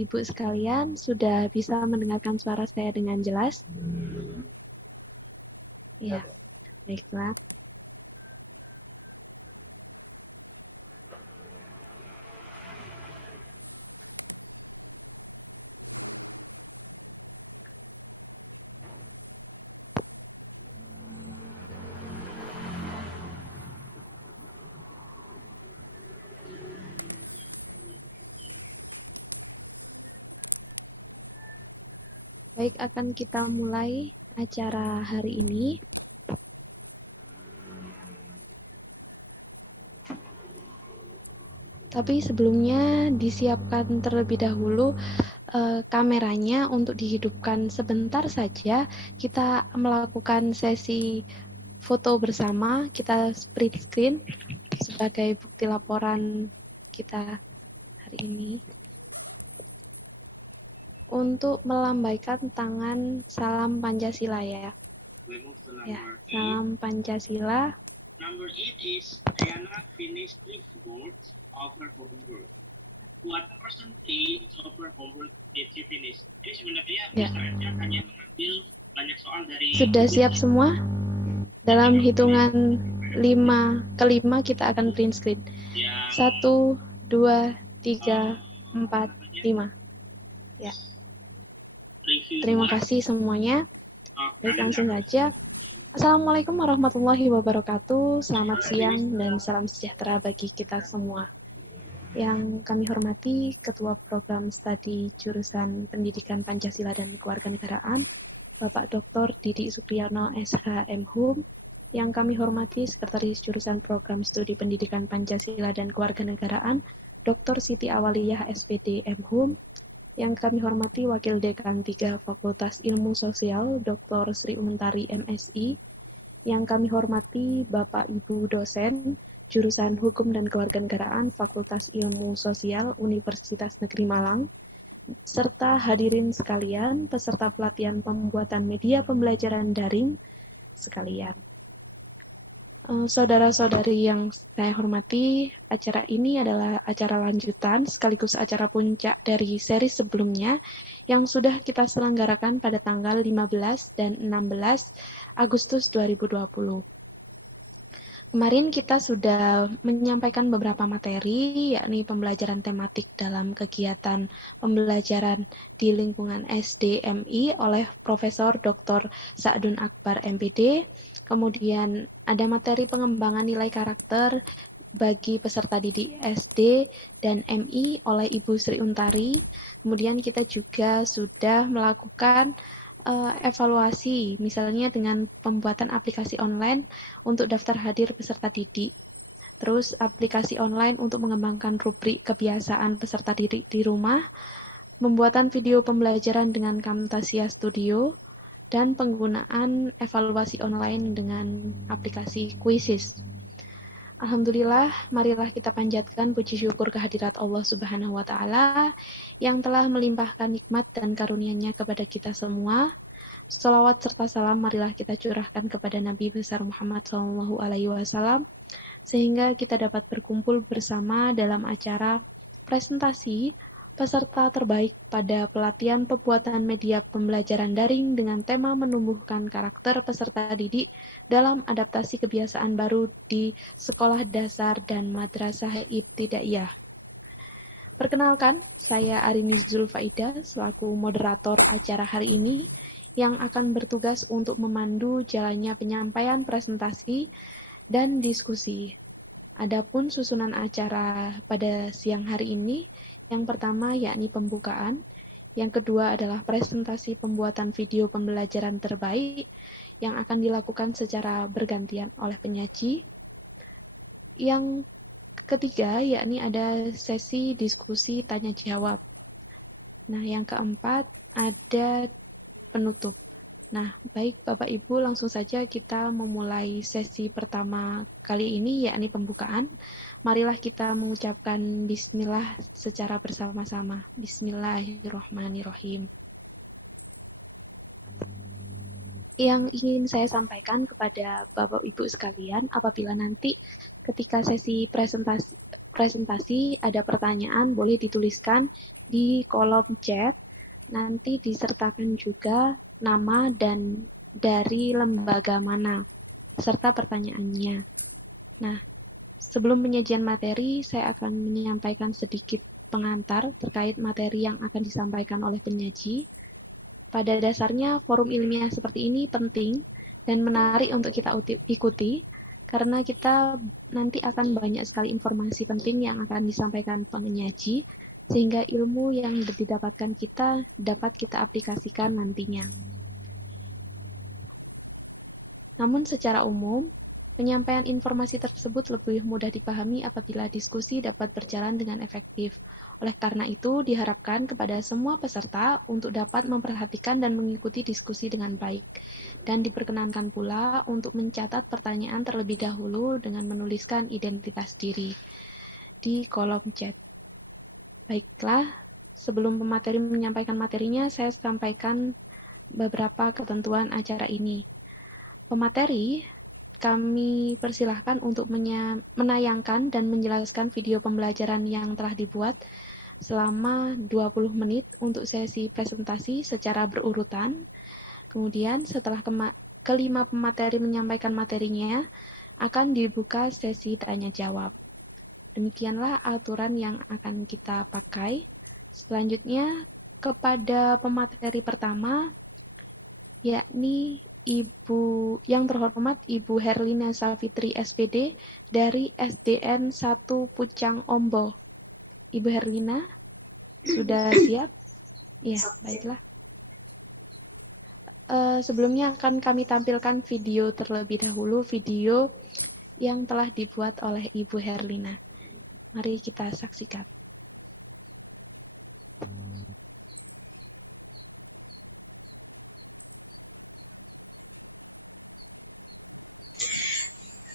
Ibu sekalian, sudah bisa mendengarkan suara saya dengan jelas? Ya, baiklah. Baik, akan kita mulai acara hari ini. Tapi sebelumnya disiapkan terlebih dahulu kameranya untuk dihidupkan sebentar saja. Kita melakukan sesi foto bersama, kita split screen sebagai bukti laporan kita hari ini. Untuk melambaikan tangan salam Pancasila ya. Ya, salam Pancasila. Number 8 is Diana finished 3 fourths of her homework. What percentage of her homework did she finish? Ini sebenarnya Mr. Anja hanya mengambil banyak soal dari... Sudah siap semua? Dalam hitungan 5 kita akan print screen. 1, 2, 3, 4, 5. Ya. Terima kasih semuanya. Baik, langsung saja. Assalamualaikum warahmatullahi wabarakatuh. Selamat siang dan salam sejahtera bagi kita semua. Yang kami hormati Ketua Program Studi Jurusan Pendidikan Pancasila dan Kewarganegaraan, Bapak Dr. Didi Supriyono SH MHum. Yang kami hormati Sekretaris Jurusan Program Studi Pendidikan Pancasila dan Kewarganegaraan, Dr. Siti Awaliyah SPD MHum. Yang kami hormati Wakil Dekan 3 Fakultas Ilmu Sosial, Dr. Sri Umentari MSI. Yang kami hormati Bapak Ibu dosen, Jurusan Hukum dan Kewarganegaraan Fakultas Ilmu Sosial Universitas Negeri Malang, serta hadirin sekalian, peserta pelatihan pembuatan media pembelajaran daring sekalian. Saudara-saudari yang saya hormati, acara ini adalah acara lanjutan sekaligus acara puncak dari seri sebelumnya yang sudah kita selenggarakan pada tanggal 15 dan 16 Agustus 2020. Kemarin kita sudah menyampaikan beberapa materi, yakni pembelajaran tematik dalam kegiatan pembelajaran di lingkungan SDMI oleh Profesor Dr. Sa'dun Akbar MPD. Kemudian ada materi pengembangan nilai karakter bagi peserta didik SD dan MI oleh Ibu Sri Untari. Kemudian kita juga sudah melakukan evaluasi, misalnya dengan pembuatan aplikasi online untuk daftar hadir peserta didik. Terus aplikasi online untuk mengembangkan rubrik kebiasaan peserta didik di rumah, pembuatan video pembelajaran dengan Camtasia Studio, dan penggunaan evaluasi online dengan aplikasi Quizzes. Alhamdulillah, marilah kita panjatkan puji syukur kehadirat Allah Subhanahu wa Ta'ala yang telah melimpahkan nikmat dan karunia-Nya kepada kita semua. Salawat serta salam marilah kita curahkan kepada Nabi besar Muhammad SAW, sehingga kita dapat berkumpul bersama dalam acara presentasi peserta terbaik pada pelatihan pembuatan media pembelajaran daring dengan tema menumbuhkan karakter peserta didik dalam adaptasi kebiasaan baru di sekolah dasar dan madrasah ibtidaiyah. Perkenalkan, saya Arini Zulfaida selaku moderator acara hari ini yang akan bertugas untuk memandu jalannya penyampaian presentasi dan diskusi. Adapun susunan acara pada siang hari ini, yang pertama yakni pembukaan, yang kedua adalah presentasi pembuatan video pembelajaran terbaik yang akan dilakukan secara bergantian oleh penyaji. Yang ketiga yakni ada sesi diskusi tanya jawab. Nah, yang keempat ada penutup. Nah, baik Bapak Ibu, langsung saja kita memulai sesi pertama kali ini, yakni pembukaan. Marilah kita mengucapkan bismillah secara bersama-sama. Bismillahirrahmanirrahim. Yang ingin saya sampaikan kepada Bapak Ibu sekalian, apabila nanti ketika sesi presentasi presentasi ada pertanyaan boleh dituliskan di kolom chat. Nanti disertakan juga nama dan dari lembaga mana, serta pertanyaannya. Nah, sebelum penyajian materi, saya akan menyampaikan sedikit pengantar terkait materi yang akan disampaikan oleh penyaji. Pada dasarnya, forum ilmiah seperti ini penting dan menarik untuk kita ikuti, karena kita nanti akan banyak sekali informasi penting yang akan disampaikan penyaji, sehingga ilmu yang didapatkan kita dapat kita aplikasikan nantinya. Namun secara umum, penyampaian informasi tersebut lebih mudah dipahami apabila diskusi dapat berjalan dengan efektif. Oleh karena itu, diharapkan kepada semua peserta untuk dapat memperhatikan dan mengikuti diskusi dengan baik. Dan diperkenankan pula untuk mencatat pertanyaan terlebih dahulu dengan menuliskan identitas diri di kolom chat. Baiklah, sebelum pemateri menyampaikan materinya, saya sampaikan beberapa ketentuan acara ini. Pemateri, kami persilahkan untuk menayangkan dan menjelaskan video pembelajaran yang telah dibuat selama 20 menit untuk sesi presentasi secara berurutan. Kemudian setelah kelima pemateri menyampaikan materinya, akan dibuka sesi tanya-jawab. Demikianlah aturan yang akan kita pakai. Selanjutnya, kepada pemateri pertama, yakni Ibu yang terhormat Ibu Herlina Savitri SPD dari SDN 1 Pucang Ombo. Ibu Herlina, sudah siap? Ya, baiklah. Sebelumnya akan kami tampilkan video terlebih dahulu, video yang telah dibuat oleh Ibu Herlina. Mari kita saksikan.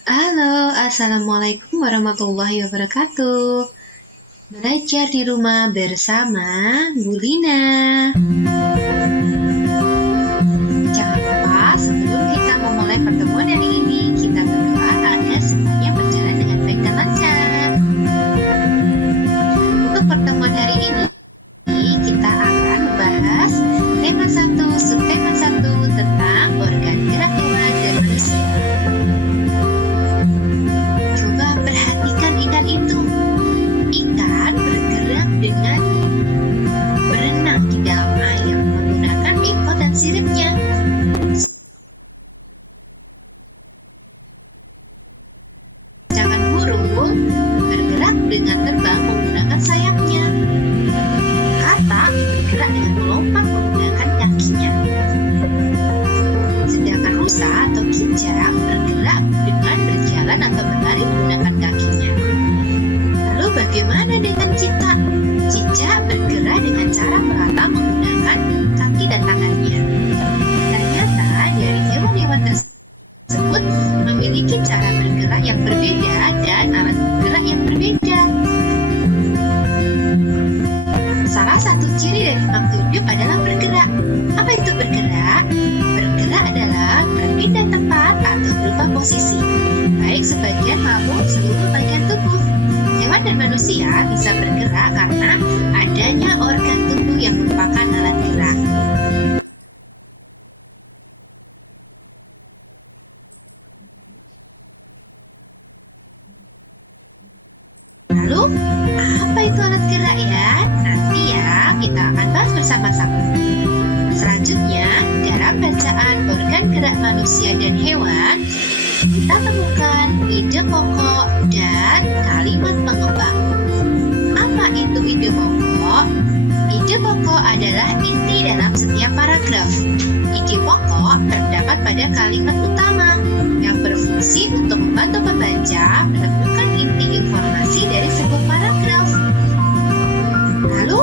Halo, Assalamualaikum warahmatullahi wabarakatuh. Belajar di rumah bersama Bu Lina. Jangan lupa sebelum kita memulai pertemuan hari ini, kita berdoa agar semuanya berjalan dengan baik dan lancar. Untuk pertemuan hari ini, kita akan membahas tema 1, subtema 1 tentang organ gerak hewan dan manusia. Coba perhatikan ikan itu. Ikan bergerak dengan berenang di dalam air menggunakan ekor dan siripnya. Sedangkan burung bergerak dengan terbang menggunakan sayapnya. Katak bergerak dengan melompat menggunakan kakinya. Sedangkan rusa atau kijang bergerak dengan berjalan atau berlari menggunakan kakinya. Lalu bagaimana dengan cicak? Cicak bergerak dengan cara merata menggunakan kaki dan tangannya. Ternyata dari hewan-hewan tersebut memiliki cara bergerak yang berbeda dan alat bergerak yang berbeda. Salah satu ciri dari makhluk hidup adalah bergerak. Apa itu bergerak? Bergerak adalah berpindah tempat atau berubah posisi, baik sebagian maupun seluruh bagian tubuh. Hewan dan manusia bisa bergerak karena adanya organ tubuh yang merupakan alat gerak. Lalu, apa itu alat gerak ya? Nanti ya, kita akan bahas bersama-sama. Selanjutnya, dalam bacaan organ gerak manusia dan hewan, kita temukan ide pokok dan kalimat pengembang. Apa itu ide pokok? Ide pokok adalah inti dalam setiap paragraf. Ide pokok terdapat pada kalimat utama yang berfungsi untuk membantu pembaca menemukan inti informasi dari sebuah paragraf. Lalu,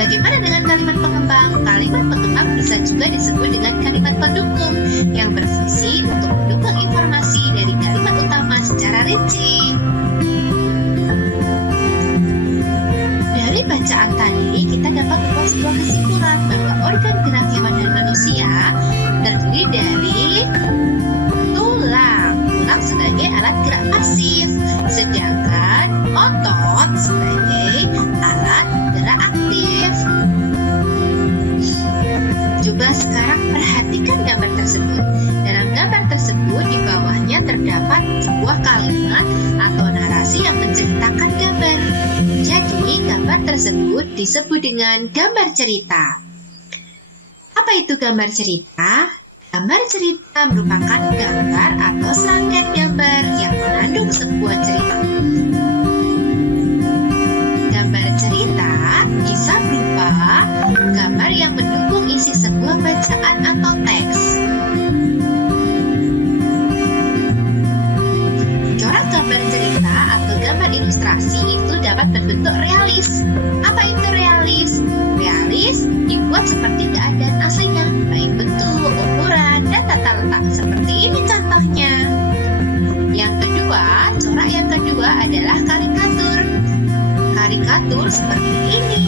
bagaimana dengan kalimat pengembang? Kalimat pengembang bisa juga disebut dengan kalimat pendukung yang berfungsi untuk mendukung informasi dari kalimat utama secara rinci. Dari bacaan tadi, kita dapat membuat sebuah kesimpulan bahwa organ gerak hewan dan manusia terdiri dari tulang. Tulang sebagai alat gerak pasif, sedangkan otot sebagai alat gerak aktif. Coba sekarang perhatikan gambar tersebut. Dalam gambar tersebut di bawahnya terdapat sebuah kalimat atau narasi yang menceritakan gambar. Jadi gambar tersebut disebut dengan gambar cerita. Apa itu gambar cerita? Gambar cerita merupakan gambar atau serangkaian gambar yang mengandung sebuah cerita. Gambar cerita bisa berupa gambar yang mendukung isi sebuah bacaan atau teks. Corak gambar cerita atau gambar ilustrasi itu dapat berbentuk realis. Apa itu realis? Realis dibuat seperti keadaan aslinya, baik bentuk, ukuran, dan tata letak. Seperti ini contohnya. Yang kedua, corak yang kedua adalah karikatur. Karikatur seperti ini.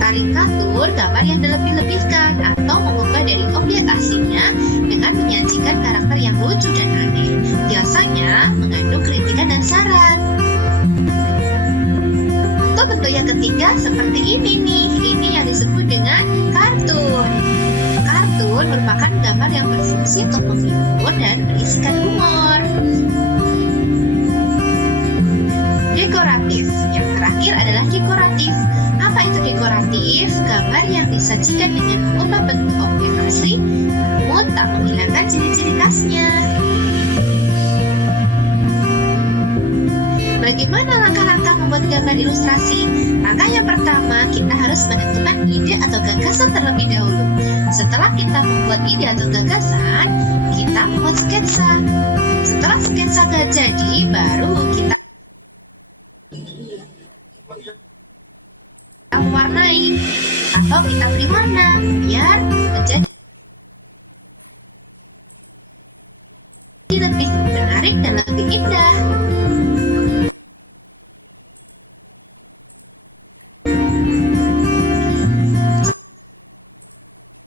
Karikatur gambar yang dilebih-lebihkan atau mengubah dari objek aslinya dengan menyajikan karakter yang lucu dan aneh. Biasanya mengandung kritikan dan saran. Untuk bentuk yang ketiga seperti ini nih. Ini yang disebut dengan kartun. Kartun merupakan gambar yang berfungsi untuk menghibur dan berisikan humor. Dekoratif. Yang terakhir adalah dekoratif. Apa itu dekoratif? Gambar yang disajikan dengan mengubah bentuk objek asli, namun tak menghilangkan ciri-ciri khasnya. Bagaimana langkah-langkah membuat gambar ilustrasi? Langkah yang pertama, kita harus menentukan ide atau gagasan terlebih dahulu. Setelah kita membuat ide atau gagasan, kita membuat sketsa. Setelah sketsa jadi, baru kita mewarnai atau kita beri warna biar menjadi lebih menarik dan lebih indah.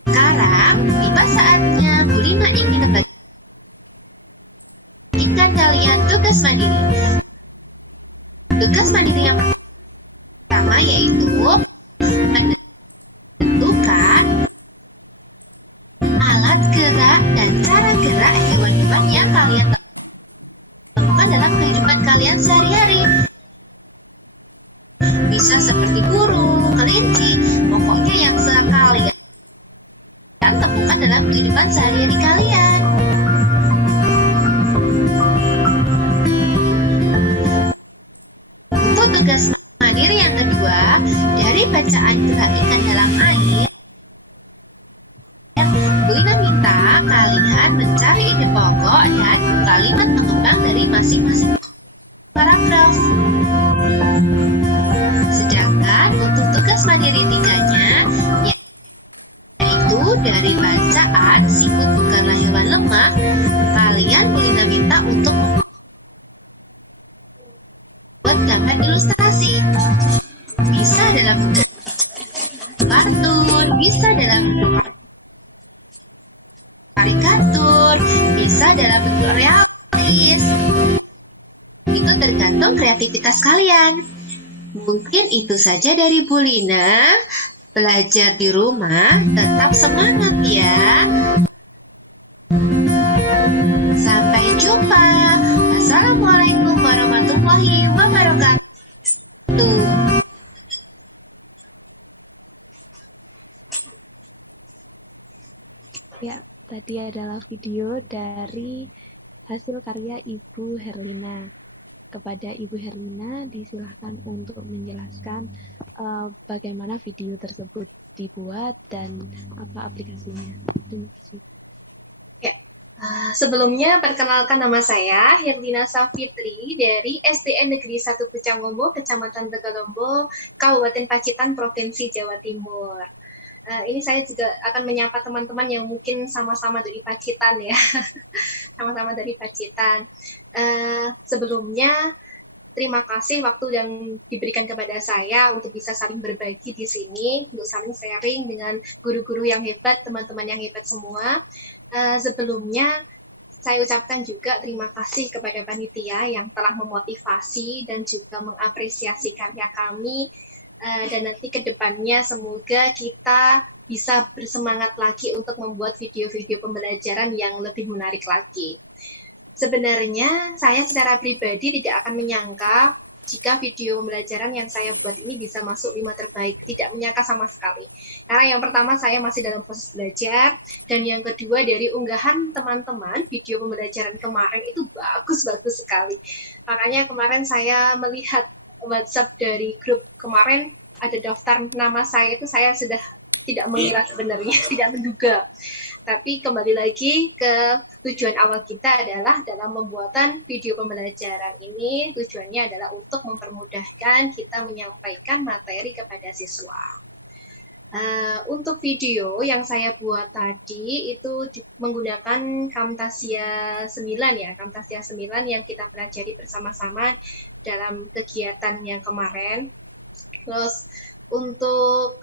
Sekarang tiba saatnya Bu Lina ingin membagikan kalian tugas mandiri. Tugas mandiri yang pertama yaitu menentukan alat gerak dan cara gerak hewan-hewan yang kalian temukan dalam kehidupan kalian sehari-hari. Bisa seperti burung, kelinci, pokoknya yang sekalian temukan dalam kehidupan sehari-hari kalian. Untuk tugas mandiri yang kedua, dari bacaan gerak ikan dalam air, Bu Lina minta kalian mencari ide pokok dan kalimat pengembang dari masing-masing paragraf. Sedangkan untuk tugas mandiri tiganya, yaitu dari bacaan Siput Bukanlah Hewan Lemah, kalian Bu Lina minta untuk membuat gambar ilustrasi. Bisa dalam bentuk kartun, bisa dalam bentuk karikatur, bisa dalam bentuk realis. Itu tergantung kreativitas kalian. Mungkin itu saja dari Bu Lina. Belajar di rumah, tetap semangat ya. Sampai jumpa. Assalamualaikum warahmatullahi wabarakatuh. Ya, tadi adalah video dari hasil karya Ibu Herlina. Kepada Ibu Herlina disilahkan untuk menjelaskan bagaimana video tersebut dibuat dan apa aplikasinya. Terima kasih. Sebelumnya, perkenalkan nama saya, Herlina Safitri, dari SDN Negeri 1 Pucangombo, Kecamatan Tegalombo, Kabupaten Pacitan, Provinsi Jawa Timur. Ini saya juga akan menyapa teman-teman yang mungkin sama-sama dari Pacitan ya, sama-sama dari Pacitan. Sebelumnya, terima kasih waktu yang diberikan kepada saya untuk bisa saling berbagi di sini, untuk saling sharing dengan guru-guru yang hebat, teman-teman yang hebat semua. Sebelumnya, saya ucapkan juga terima kasih kepada panitia yang telah memotivasi dan juga mengapresiasi karya kami. Dan nanti ke depannya semoga kita bisa bersemangat lagi untuk membuat video-video pembelajaran yang lebih menarik lagi. Sebenarnya saya secara pribadi tidak akan menyangka jika video pembelajaran yang saya buat ini bisa masuk 5 terbaik, tidak menyangka sama sekali. Karena yang pertama saya masih dalam proses belajar, dan yang kedua dari unggahan teman-teman, video pembelajaran kemarin itu bagus-bagus sekali. Makanya kemarin saya melihat WhatsApp dari grup kemarin, ada daftar nama saya itu saya sudah tidak mengira sebenarnya, tidak menduga. Tapi kembali lagi ke tujuan awal kita adalah dalam pembuatan video pembelajaran ini, tujuannya adalah untuk mempermudahkan kita menyampaikan materi kepada siswa. Untuk video yang saya buat tadi itu menggunakan Camtasia 9 ya, Camtasia 9 yang kita pelajari bersama-sama dalam kegiatan yang kemarin. Terus untuk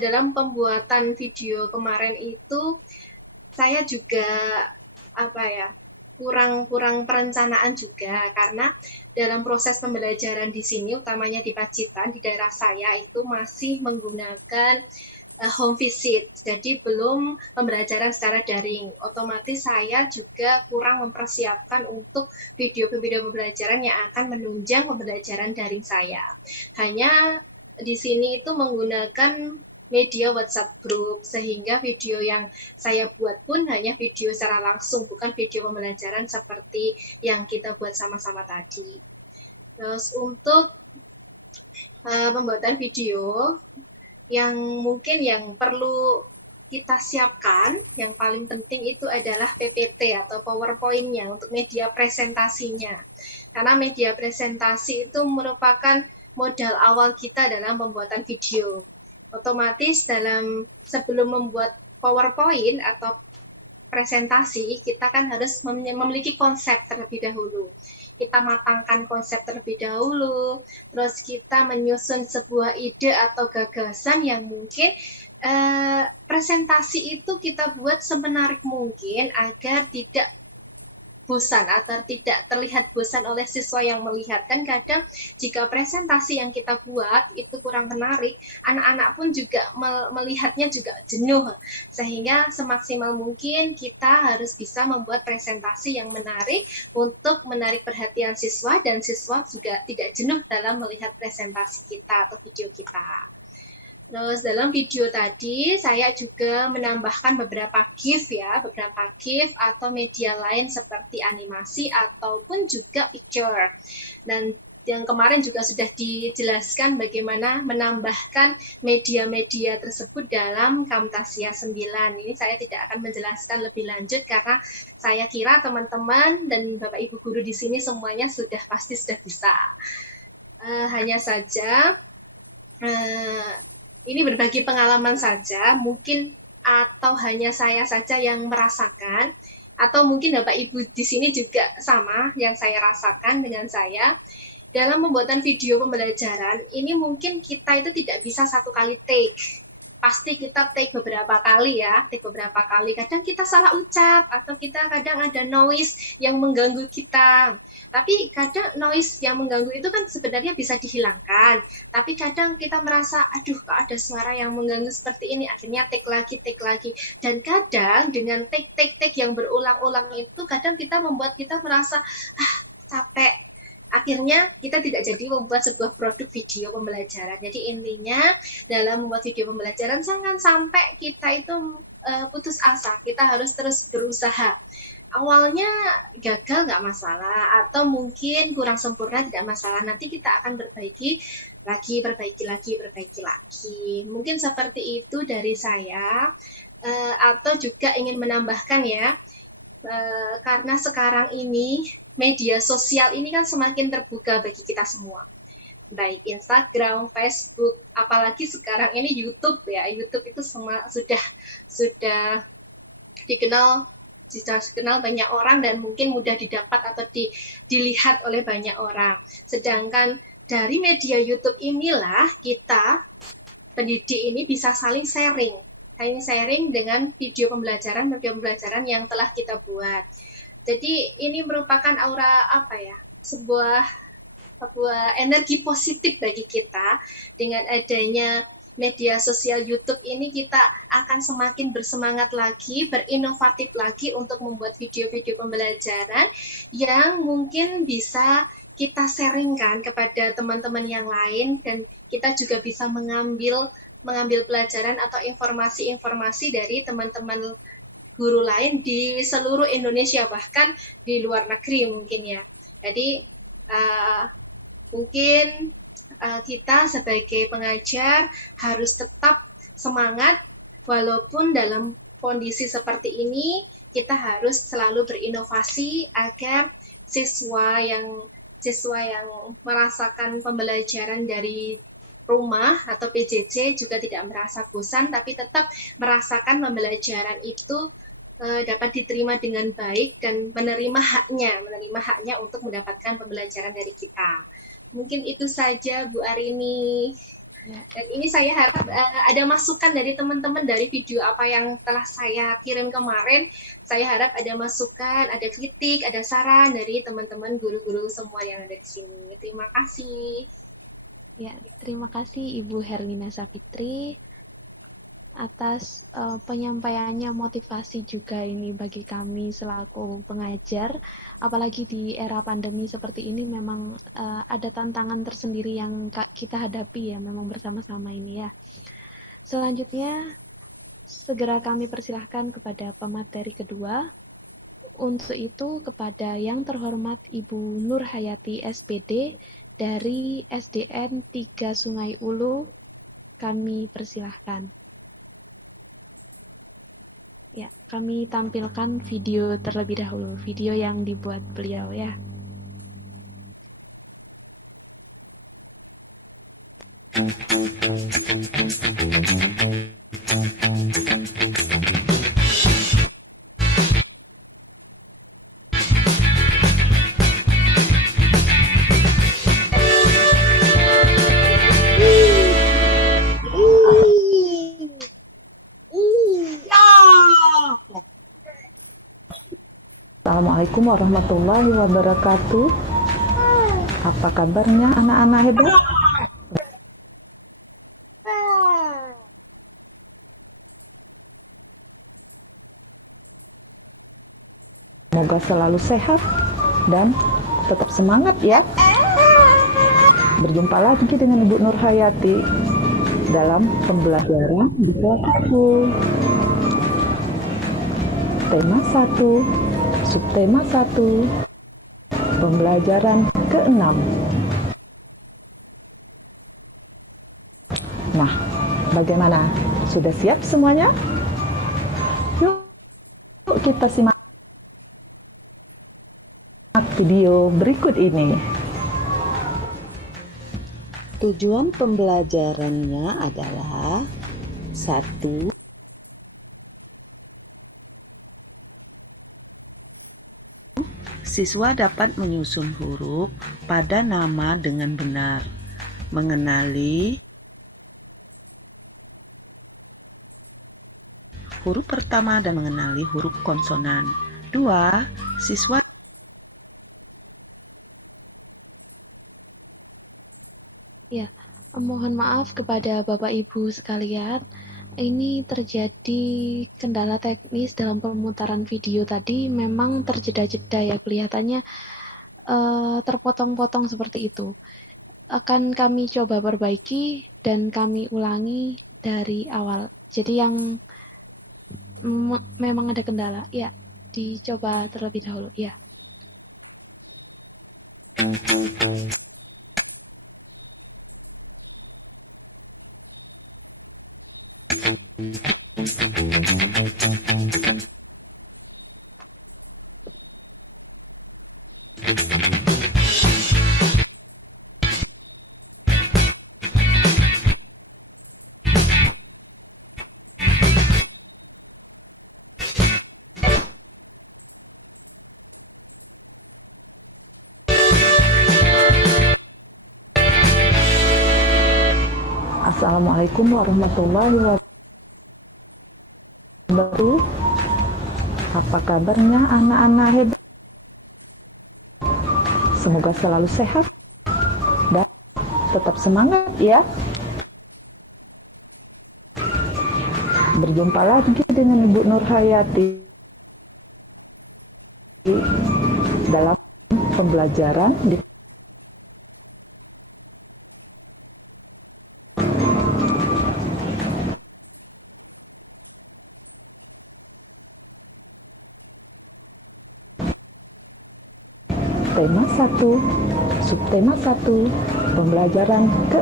dalam pembuatan video kemarin itu saya juga kurang perencanaan juga, karena dalam proses pembelajaran di sini utamanya di Pacitan di daerah saya itu masih menggunakan home visit, jadi belum pembelajaran secara daring. Otomatis saya juga kurang mempersiapkan untuk video-video pembelajaran yang akan menunjang pembelajaran daring saya. Hanya di sini itu menggunakan media WhatsApp group, sehingga video yang saya buat pun hanya video secara langsung, bukan video pembelajaran seperti yang kita buat sama-sama tadi. Terus untuk pembuatan video yang mungkin yang perlu kita siapkan, yang paling penting itu adalah PPT atau PowerPoint-nya untuk media presentasinya. Karena media presentasi itu merupakan modal awal kita dalam pembuatan video. Otomatis sebelum membuat PowerPoint atau presentasi, kita kan harus memiliki konsep terlebih dahulu. Kita matangkan konsep terlebih dahulu, terus kita menyusun sebuah ide atau gagasan yang mungkin presentasi itu kita buat semenarik mungkin agar tidak bosan atau tidak terlihat bosan oleh siswa yang melihat. Kan kadang jika presentasi yang kita buat itu kurang menarik, anak-anak pun juga melihatnya juga jenuh. Sehingga semaksimal mungkin kita harus bisa membuat presentasi yang menarik untuk menarik perhatian siswa, dan siswa juga tidak jenuh dalam melihat presentasi kita atau video kita. Terus dalam video tadi saya juga menambahkan beberapa GIF atau media lain seperti animasi ataupun juga picture. Dan yang kemarin juga sudah dijelaskan bagaimana menambahkan media-media tersebut dalam Camtasia 9. Ini saya tidak akan menjelaskan lebih lanjut karena saya kira teman-teman dan Bapak Ibu guru di sini semuanya pasti sudah bisa. Hanya saja ini berbagi pengalaman saja, mungkin atau hanya saya saja yang merasakan, atau mungkin Bapak Ibu di sini juga sama yang saya rasakan dengan saya. Dalam pembuatan video pembelajaran, ini mungkin kita itu tidak bisa satu kali take. Pasti kita take beberapa kali ya, Kadang kita salah ucap, atau kita kadang ada noise yang mengganggu kita. Tapi kadang noise yang mengganggu itu kan sebenarnya bisa dihilangkan. Tapi kadang kita merasa, aduh kok ada suara yang mengganggu seperti ini, akhirnya take lagi. Dan kadang dengan take yang berulang-ulang itu, kadang kita membuat kita merasa, capek. Akhirnya kita tidak jadi membuat sebuah produk video pembelajaran. Jadi intinya dalam membuat video pembelajaran jangan sampai kita itu putus asa. Kita harus terus berusaha. Awalnya gagal nggak masalah, atau mungkin kurang sempurna tidak masalah. Nanti kita akan perbaiki lagi. Mungkin seperti itu dari saya. Atau juga ingin menambahkan ya, karena sekarang ini media sosial ini kan semakin terbuka bagi kita semua. Baik Instagram, Facebook, apalagi sekarang ini YouTube ya. YouTube itu sudah dikenal banyak orang dan mungkin mudah didapat atau dilihat oleh banyak orang. Sedangkan dari media YouTube inilah kita pendidik ini bisa saling sharing dengan video pembelajaran yang telah kita buat. Jadi ini merupakan aura apa ya? Sebuah energi positif bagi kita. Dengan adanya media sosial YouTube ini, kita akan semakin bersemangat lagi, berinovatif lagi untuk membuat video-video pembelajaran yang mungkin bisa kita sharingkan kepada teman-teman yang lain, dan kita juga bisa mengambil pelajaran atau informasi-informasi dari teman-teman guru lain di seluruh Indonesia, bahkan di luar negeri mungkin ya. Jadi mungkin kita sebagai pengajar harus tetap semangat, walaupun dalam kondisi seperti ini kita harus selalu berinovasi agar siswa yang merasakan pembelajaran dari rumah atau PJJ juga tidak merasa bosan, tapi tetap merasakan pembelajaran itu dapat diterima dengan baik dan menerima haknya untuk mendapatkan pembelajaran dari kita. Mungkin itu saja Bu Arini. Ya. Dan ini saya harap ada masukan dari teman-teman dari video apa yang telah saya kirim kemarin. Saya harap ada masukan, ada kritik, ada saran dari teman-teman guru-guru semua yang ada di sini. Terima kasih. Ya, terima kasih Ibu Herlina Savitri atas penyampaiannya, motivasi juga ini bagi kami selaku pengajar, apalagi di era pandemi seperti ini memang ada tantangan tersendiri yang kita hadapi ya, memang bersama-sama ini ya. Selanjutnya, segera kami persilahkan kepada pemateri kedua. Untuk itu kepada yang terhormat Ibu Nur Hayati SPD dari SDN 3 Sungai Ulu, kami persilahkan. Ya, kami tampilkan video terlebih dahulu, video yang dibuat beliau ya. Assalamualaikum warahmatullahi wabarakatuh. Apa kabarnya anak-anak hebat? Semoga selalu sehat dan tetap semangat ya. Berjumpa lagi dengan Ibu Nur Hayati dalam pembelajaran di kelas 1. Tema 1. Subtema 1, pembelajaran ke-6. Nah, bagaimana? Sudah siap semuanya? Yuk kita simak video berikut ini. Tujuan pembelajarannya adalah 1. Siswa dapat menyusun huruf pada nama dengan benar, mengenali huruf pertama dan mengenali huruf konsonan. 2. Siswa Ya, mohon maaf kepada Bapak Ibu sekalian. Ini terjadi kendala teknis dalam pemutaran video tadi, memang terjeda-jeda ya, kelihatannya terpotong-potong seperti itu. Akan kami coba perbaiki dan kami ulangi dari awal. Jadi yang memang ada kendala, ya dicoba terlebih dahulu ya. Assalamualaikum warahmatullahi wabarakatuh. Apa kabarnya anak-anak hebat? Semoga selalu sehat dan tetap semangat ya. Berjumpa lagi dengan Ibu Nurhayati dalam pembelajaran di tema 1, subtema 1, pembelajaran ke.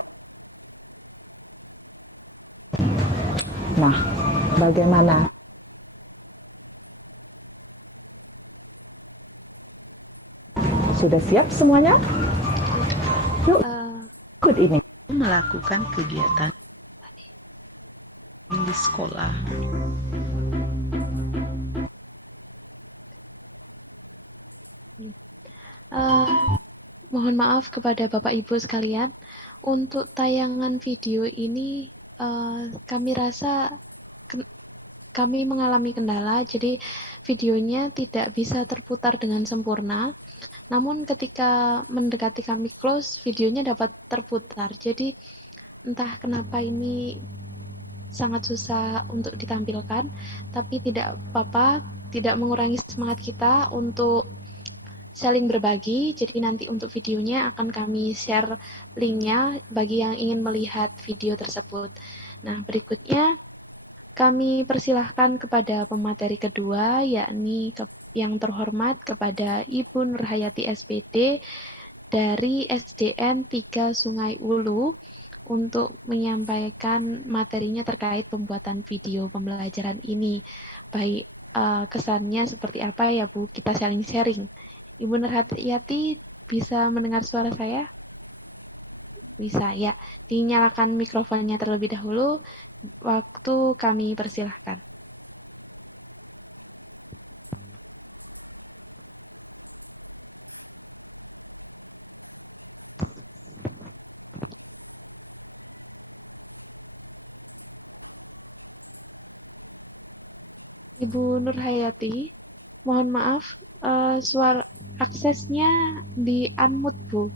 Nah, bagaimana? Sudah siap semuanya? Yuk, ikut ini. Melakukan kegiatan di sekolah. Mohon maaf kepada Bapak Ibu sekalian, untuk tayangan video ini kami rasa kami mengalami kendala, jadi videonya tidak bisa terputar dengan sempurna. Namun ketika mendekati kami close, videonya dapat terputar. Jadi entah kenapa ini sangat susah untuk ditampilkan, tapi tidak apa-apa, tidak mengurangi semangat kita untuk saling berbagi. Jadi nanti untuk videonya akan kami share linknya bagi yang ingin melihat video tersebut. Nah, berikutnya kami persilahkan kepada pemateri kedua, yakni yang terhormat kepada Ibu Nurhayati SPD dari SDN 3 Sungai Ulu untuk menyampaikan materinya terkait pembuatan video pembelajaran ini. Baik, kesannya seperti apa ya Bu? Kita saling sharing. Ibu Nurhayati bisa mendengar suara saya? Bisa ya. Dinyalakan mikrofonnya terlebih dahulu. Waktu kami persilahkan. Ibu Nurhayati, mohon maaf, suara aksesnya di unmute, Bu.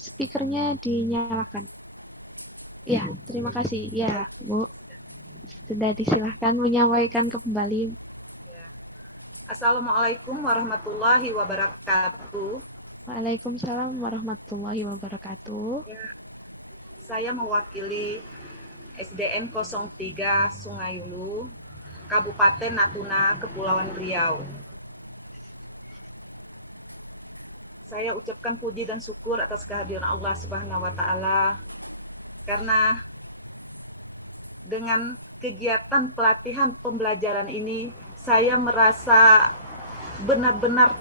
Speakernya dinyalakan. Ya, terima kasih. Ya, Bu. Sudah disilahkan menyampaikan kembali. Assalamualaikum warahmatullahi wabarakatuh. Waalaikumsalam warahmatullahi wabarakatuh. Ya, saya mewakili SDN 03 Sungai Ulu, Kabupaten Natuna, Kepulauan Riau. Saya ucapkan puji dan syukur atas kehadiran Allah Subhanahu wa Ta'ala, karena dengan kegiatan pelatihan pembelajaran ini saya merasa benar-benar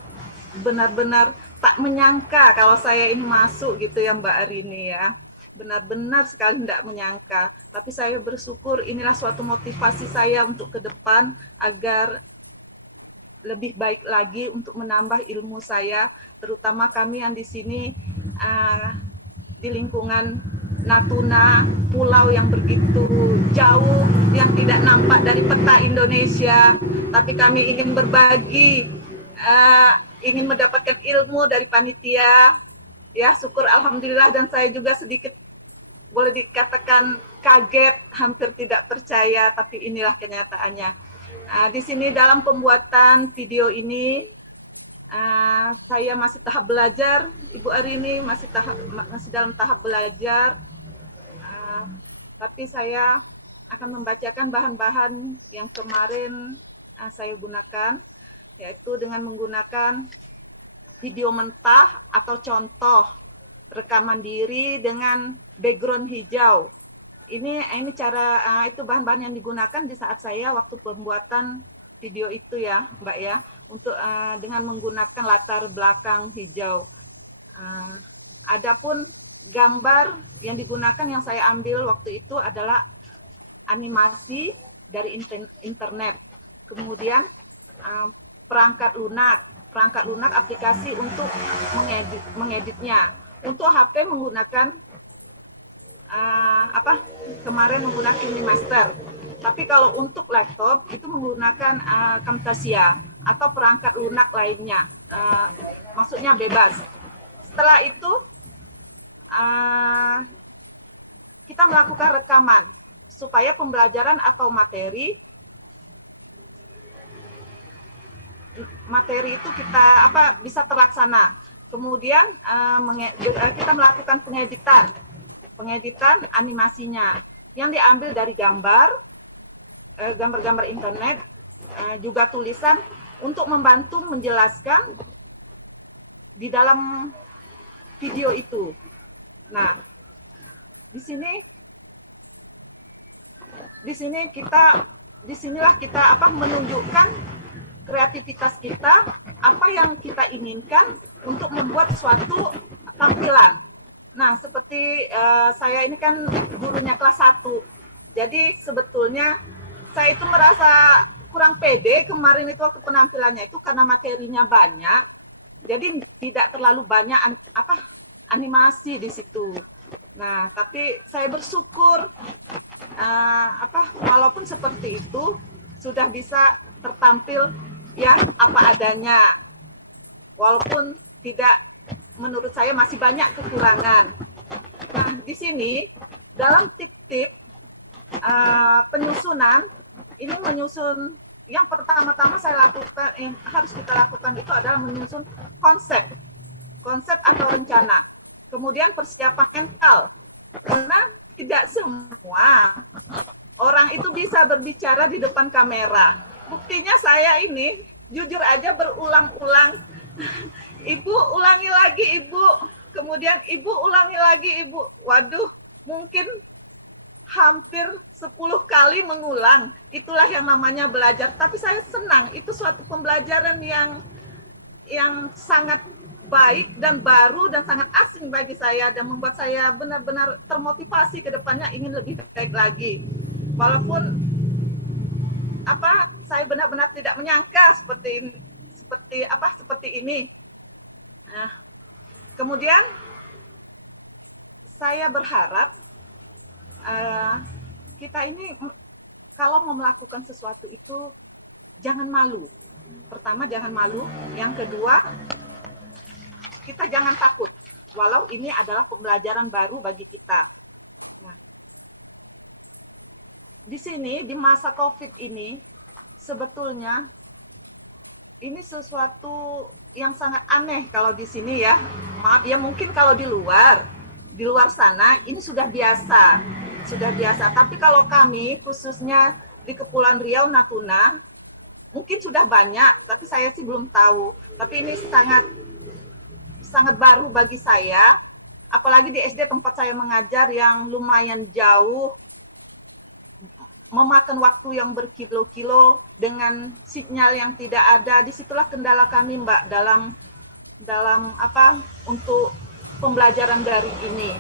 tak menyangka kalau saya ini masuk gitu ya Mbak Arini ya. Benar-benar sekali tidak menyangka. Tapi saya bersyukur inilah suatu motivasi saya untuk ke depan agar lebih baik lagi untuk menambah ilmu saya, terutama kami yang di sini di lingkungan Natuna, pulau yang begitu jauh, yang tidak nampak dari peta Indonesia, tapi kami ingin berbagi, ingin mendapatkan ilmu dari panitia. Ya, syukur alhamdulillah, dan saya juga sedikit boleh dikatakan kaget, hampir tidak percaya, tapi inilah kenyataannya. Di sini dalam pembuatan video ini saya masih tahap belajar, Ibu Arini masih dalam tahap belajar, tapi saya akan membacakan bahan-bahan yang kemarin saya gunakan, yaitu dengan menggunakan video mentah atau contoh rekaman diri dengan background hijau. Ini cara itu bahan-bahan yang digunakan di saat saya waktu pembuatan video itu ya, Mbak ya, untuk dengan menggunakan latar belakang hijau. Adapun gambar yang digunakan yang saya ambil waktu itu adalah animasi dari internet. Kemudian perangkat lunak aplikasi untuk mengeditnya. Untuk HP menggunakan kemarin menggunakan KineMaster. Tapi kalau untuk laptop itu menggunakan Camtasia atau perangkat lunak lainnya, maksudnya bebas. Setelah itu kita melakukan rekaman supaya pembelajaran atau materi itu kita bisa terlaksana. Kemudian kita melakukan pengeditan animasinya yang diambil dari gambar-gambar internet, juga tulisan untuk membantu menjelaskan di dalam video itu. Nah, disinilah kita menunjukkan kreativitas kita, apa yang kita inginkan untuk membuat suatu tampilan. Nah, seperti saya ini kan gurunya kelas 1. Jadi sebetulnya saya itu merasa kurang pede kemarin itu waktu penampilannya itu karena materinya banyak. Jadi tidak terlalu banyak animasi di situ. Nah, tapi saya bersyukur walaupun seperti itu sudah bisa tertampil ya apa adanya. Walaupun tidak, menurut saya masih banyak kekurangan. Nah, di sini dalam tip-tip penyusunan, ini menyusun yang pertama-tama saya lakukan, yang harus kita lakukan itu adalah menyusun konsep atau rencana. Kemudian persiapan mental, karena tidak semua orang itu bisa berbicara di depan kamera. Buktinya saya ini jujur aja berulang-ulang. Ibu ulangi lagi, Ibu. Kemudian Ibu ulangi lagi, Ibu. Waduh, mungkin hampir 10 kali mengulang. Itulah yang namanya belajar. Tapi saya senang, itu suatu pembelajaran yang sangat baik dan baru dan sangat asing bagi saya dan membuat saya benar-benar termotivasi ke depannya ingin lebih baik lagi. Walaupun saya benar-benar tidak menyangka seperti ini. Nah, kemudian saya berharap kita ini kalau mau melakukan sesuatu itu jangan malu. Pertama, jangan malu. Yang kedua, kita jangan takut. Walau ini adalah pembelajaran baru bagi kita. Nah, di sini, di masa COVID ini, sebetulnya ini sesuatu yang sangat aneh kalau di sini ya. Maaf ya, mungkin kalau di luar sana ini sudah biasa. Tapi kalau kami khususnya di Kepulauan Riau, Natuna, mungkin sudah banyak, tapi saya sih belum tahu. Tapi ini sangat baru bagi saya, apalagi di SD tempat saya mengajar yang lumayan jauh, memakan waktu yang berkilo-kilo dengan sinyal yang tidak ada. Disitulah kendala kami, Mbak, dalam untuk pembelajaran daring ini.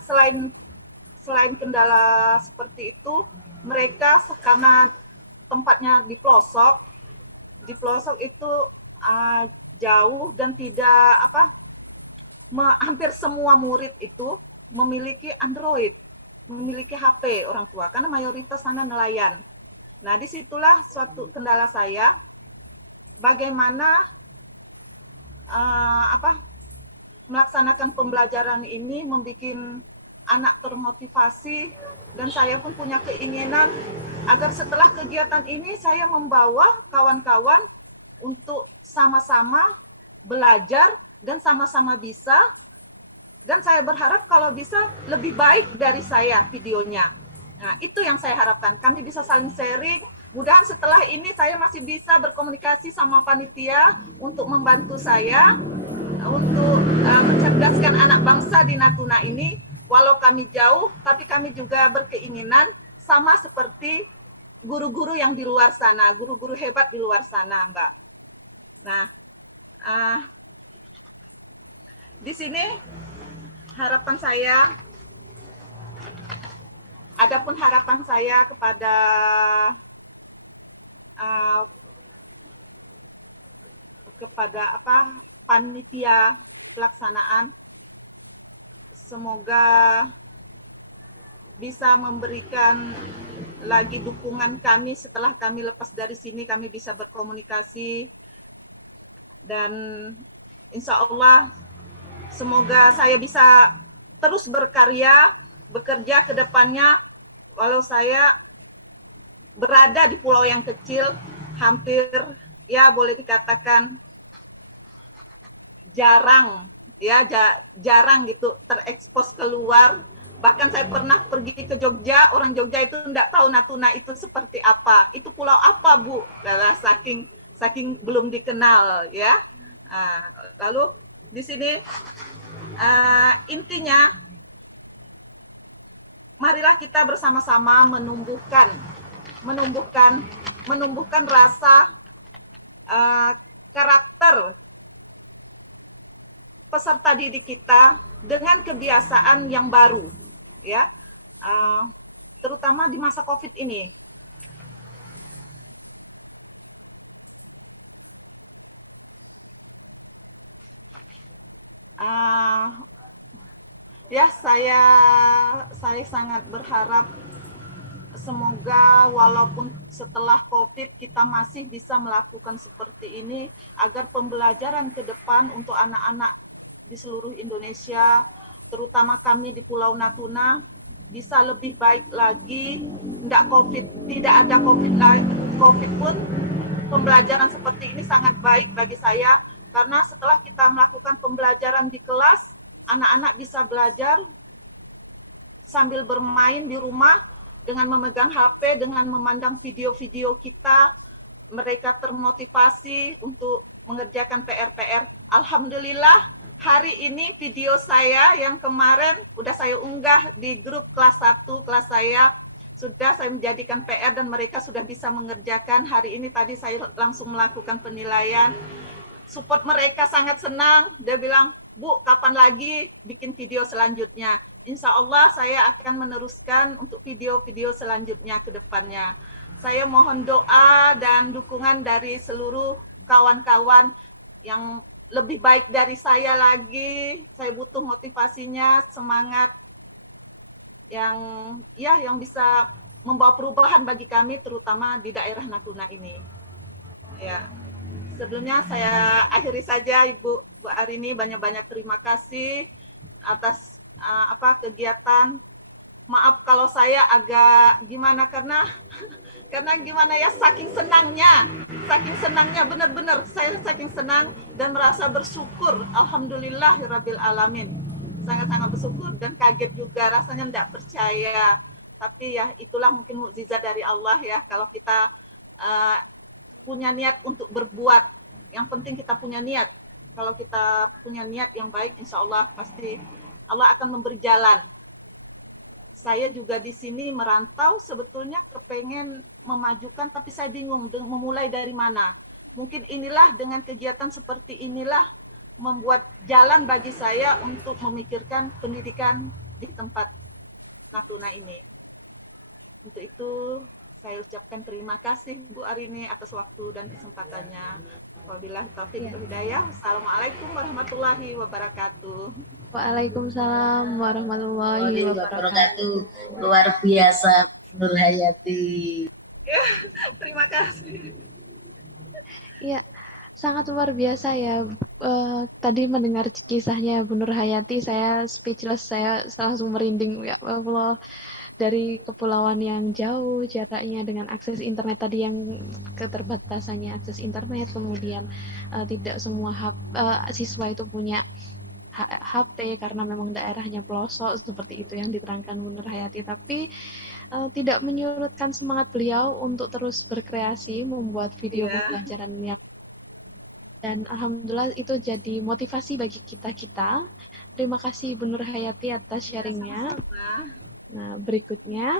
Selain kendala seperti itu, mereka karena tempatnya di pelosok itu jauh dan tidak hampir semua murid itu memiliki Android, memiliki HP orang tua, karena mayoritas sana nelayan. Nah, disitulah suatu kendala saya, bagaimana melaksanakan pembelajaran ini, membuat anak termotivasi, dan saya pun punya keinginan agar setelah kegiatan ini saya membawa kawan-kawan untuk sama-sama belajar dan sama-sama bisa. Dan saya berharap kalau bisa lebih baik dari saya videonya. Nah, itu yang saya harapkan. Kami bisa saling sharing. Mudahan setelah ini saya masih bisa berkomunikasi sama panitia untuk membantu saya untuk mencerdaskan anak bangsa di Natuna ini. Walau kami jauh, tapi kami juga berkeinginan sama seperti guru-guru yang di luar sana, guru-guru hebat di luar sana, Mbak. Nah, di sini harapan saya, adapun harapan saya kepada panitia pelaksanaan, semoga bisa memberikan lagi dukungan kami setelah kami lepas dari sini, kami bisa berkomunikasi. Dan insya Allah semoga saya bisa terus berkarya, bekerja ke depannya, walau saya berada di pulau yang kecil, hampir ya boleh dikatakan jarang ya, jarang gitu terekspos keluar. Bahkan saya pernah pergi ke Jogja, orang Jogja itu enggak tahu Natuna itu seperti apa. Itu pulau apa, Bu? Karena saking belum dikenal ya. Lalu di sini intinya marilah kita bersama-sama menumbuhkan rasa karakter peserta didik kita dengan kebiasaan yang baru, ya, terutama di masa COVID ini. Ya, saya sangat berharap semoga walaupun setelah COVID kita masih bisa melakukan seperti ini agar pembelajaran ke depan untuk anak-anak di seluruh Indonesia, terutama kami di Pulau Natuna, bisa lebih baik lagi. Tidak ada COVID pun pembelajaran seperti ini sangat baik bagi saya, karena setelah kita melakukan pembelajaran di kelas, anak-anak bisa belajar sambil bermain di rumah dengan memegang HP, dengan memandang video-video kita. Mereka termotivasi untuk mengerjakan PR-PR. Alhamdulillah, hari ini video saya yang kemarin udah saya unggah di grup kelas 1, kelas saya, sudah saya menjadikan PR dan mereka sudah bisa mengerjakan. Hari ini tadi saya langsung melakukan penilaian. Support mereka sangat senang. Dia bilang, Bu, kapan lagi bikin video selanjutnya? Insya Allah saya akan meneruskan untuk video-video selanjutnya ke depannya. Saya mohon doa dan dukungan dari seluruh kawan-kawan yang lebih baik dari saya lagi. Saya butuh motivasinya, semangat yang bisa membawa perubahan bagi kami, terutama di daerah Natuna ini. Ya. Sebelumnya saya akhiri saja, Bu Arini, banyak-banyak terima kasih atas kegiatan. Maaf kalau saya agak gimana karena gimana ya, saking senangnya benar-benar saya saking senang dan merasa bersyukur. Alhamdulillahirabbil alamin. Sangat-sangat bersyukur dan kaget juga, rasanya tidak percaya. Tapi ya itulah mungkin mukjizat dari Allah ya, kalau kita punya niat untuk berbuat. Yang penting kita punya niat. Kalau kita punya niat yang baik, insya Allah pasti Allah akan memberi jalan. Saya juga di sini merantau, sebetulnya kepengen memajukan, tapi saya bingung memulai dari mana. Mungkin inilah, dengan kegiatan seperti inilah membuat jalan bagi saya untuk memikirkan pendidikan di tempat Natuna ini. Untuk itu saya ucapkan terima kasih Bu Arini atas waktu dan kesempatannya. Wabillahi taufiq wal hidayah. Assalamualaikum warahmatullahi wabarakatuh. Waalaikumsalam warahmatullahi wabarakatuh. Luar biasa, Nur Hayati. Ya, terima kasih. Iya, sangat luar biasa ya. Tadi mendengar kisahnya Bu Nur Hayati, saya speechless, saya langsung merinding. Ya Allah, dari kepulauan yang jauh jaraknya dengan akses internet tadi yang keterbatasannya akses internet, kemudian tidak semua siswa itu punya HP karena memang daerahnya pelosok, seperti itu yang diterangkan Bu Nur Hayati. Tapi tidak menyurutkan semangat beliau untuk terus berkreasi, membuat video pembelajaran yang, dan alhamdulillah itu jadi motivasi bagi kita. Terima kasih Bu Nur Hayati atas sharingnya. Nah, berikutnya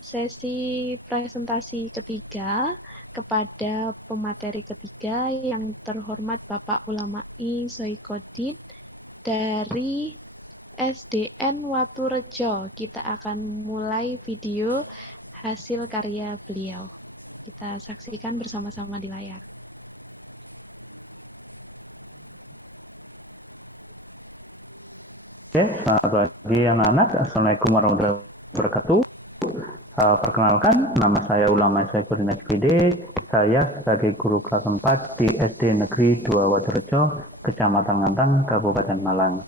sesi presentasi ketiga kepada pemateri ketiga yang terhormat Bapak Ulama'i Soikodin dari SDN Waturejo. Kita akan mulai video hasil karya beliau. Kita saksikan bersama-sama di layar. Oke, selamat pagi anak-anak. Assalamualaikum warahmatullahi wabarakatuh. Perkenalkan, nama saya Ulama Saifuddin SPD. Saya sebagai guru kelas 4 di SD Negeri 2 Wadorejo, Kecamatan Ngantang, Kabupaten Malang.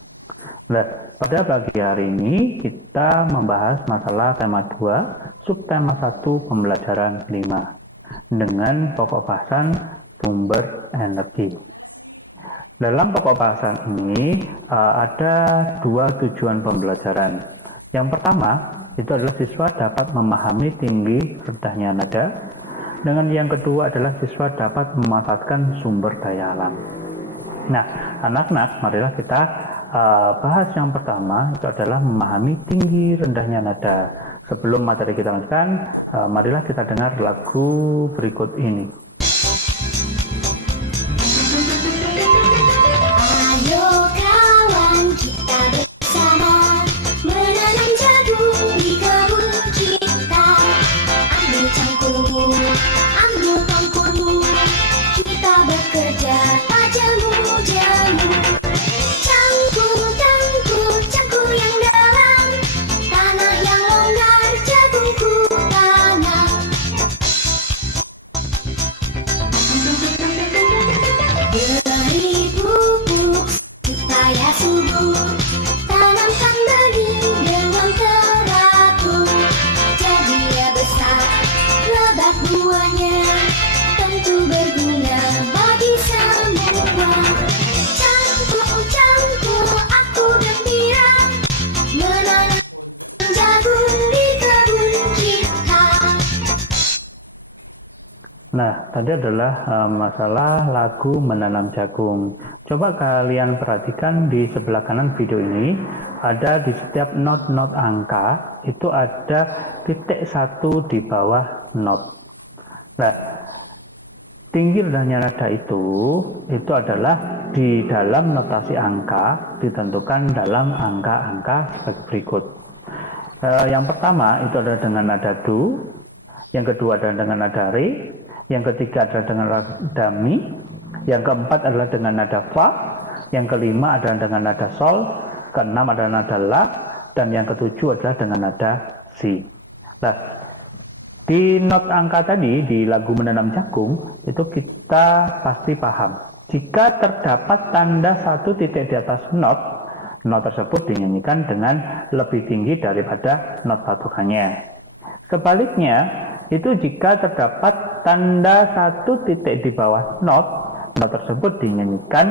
Nah, pada pagi hari ini kita membahas masalah tema 2, subtema 1 pembelajaran 5 dengan pokok bahasan sumber energi. Dalam pokok bahasan ini ada 2 tujuan pembelajaran. Yang pertama, itu adalah siswa dapat memahami tinggi rendahnya nada. Dengan yang kedua adalah siswa dapat memanfaatkan sumber daya alam. Nah, anak-anak, marilah kita bahas yang pertama, itu adalah memahami tinggi rendahnya nada. Sebelum materi kita lanjutkan, marilah kita dengar lagu berikut ini. Ayo kawan, kita bersama menanam jagung di kebun kita. Ambil cangkulmu, ambil tongkurmu, kita bekerja tak jamu-jamu. Cangkul yang dalam, tanah yang longgar, jagungku tanam. Beri pupuk supaya subur, tanamkan benih dengan teratur. Jadinya besar, lebat buahnya, tentu berguna bagi semua. Cangkul, aku gembira menanam jagung di kebun kita. Nah, tadi adalah masalah lagu menanam jagung. Coba kalian perhatikan di sebelah kanan video ini, ada di setiap not-not angka, itu ada titik 1 di bawah not. Nah, tinggi rendahnya nada itu adalah di dalam notasi angka, ditentukan dalam angka-angka sebagai berikut. Yang pertama itu adalah dengan nada do, yang kedua adalah dengan nada re, yang ketiga adalah dengan nada mi, yang keempat adalah dengan nada fa, yang kelima adalah dengan nada sol, keenam adalah nada la, dan yang ketujuh adalah dengan nada si. Nah, di not angka tadi, di lagu menanam jagung, itu kita pasti paham. Jika terdapat tanda 1 titik di atas not tersebut dinyanyikan dengan lebih tinggi daripada not patokannya. Sebaliknya, itu jika terdapat tanda 1 titik di bawah not tersebut dinyanyikan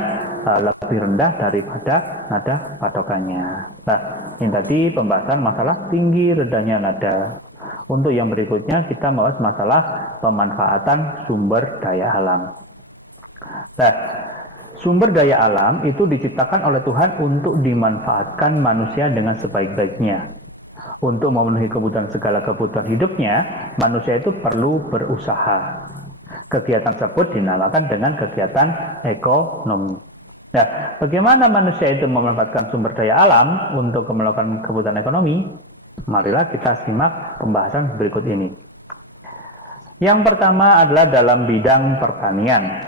lebih rendah daripada nada patokannya. Nah, ini tadi pembahasan masalah tinggi rendahnya nada. Untuk yang berikutnya kita membahas masalah pemanfaatan sumber daya alam. Nah, sumber daya alam itu diciptakan oleh Tuhan untuk dimanfaatkan manusia dengan sebaik-baiknya. Untuk memenuhi segala kebutuhan hidupnya, manusia itu perlu berusaha. Kegiatan tersebut dinamakan dengan kegiatan ekonomi. Nah, bagaimana manusia itu memanfaatkan sumber daya alam untuk melakukan kebutuhan ekonomi? Marilah kita simak pembahasan berikut ini. Yang pertama adalah dalam bidang pertanian.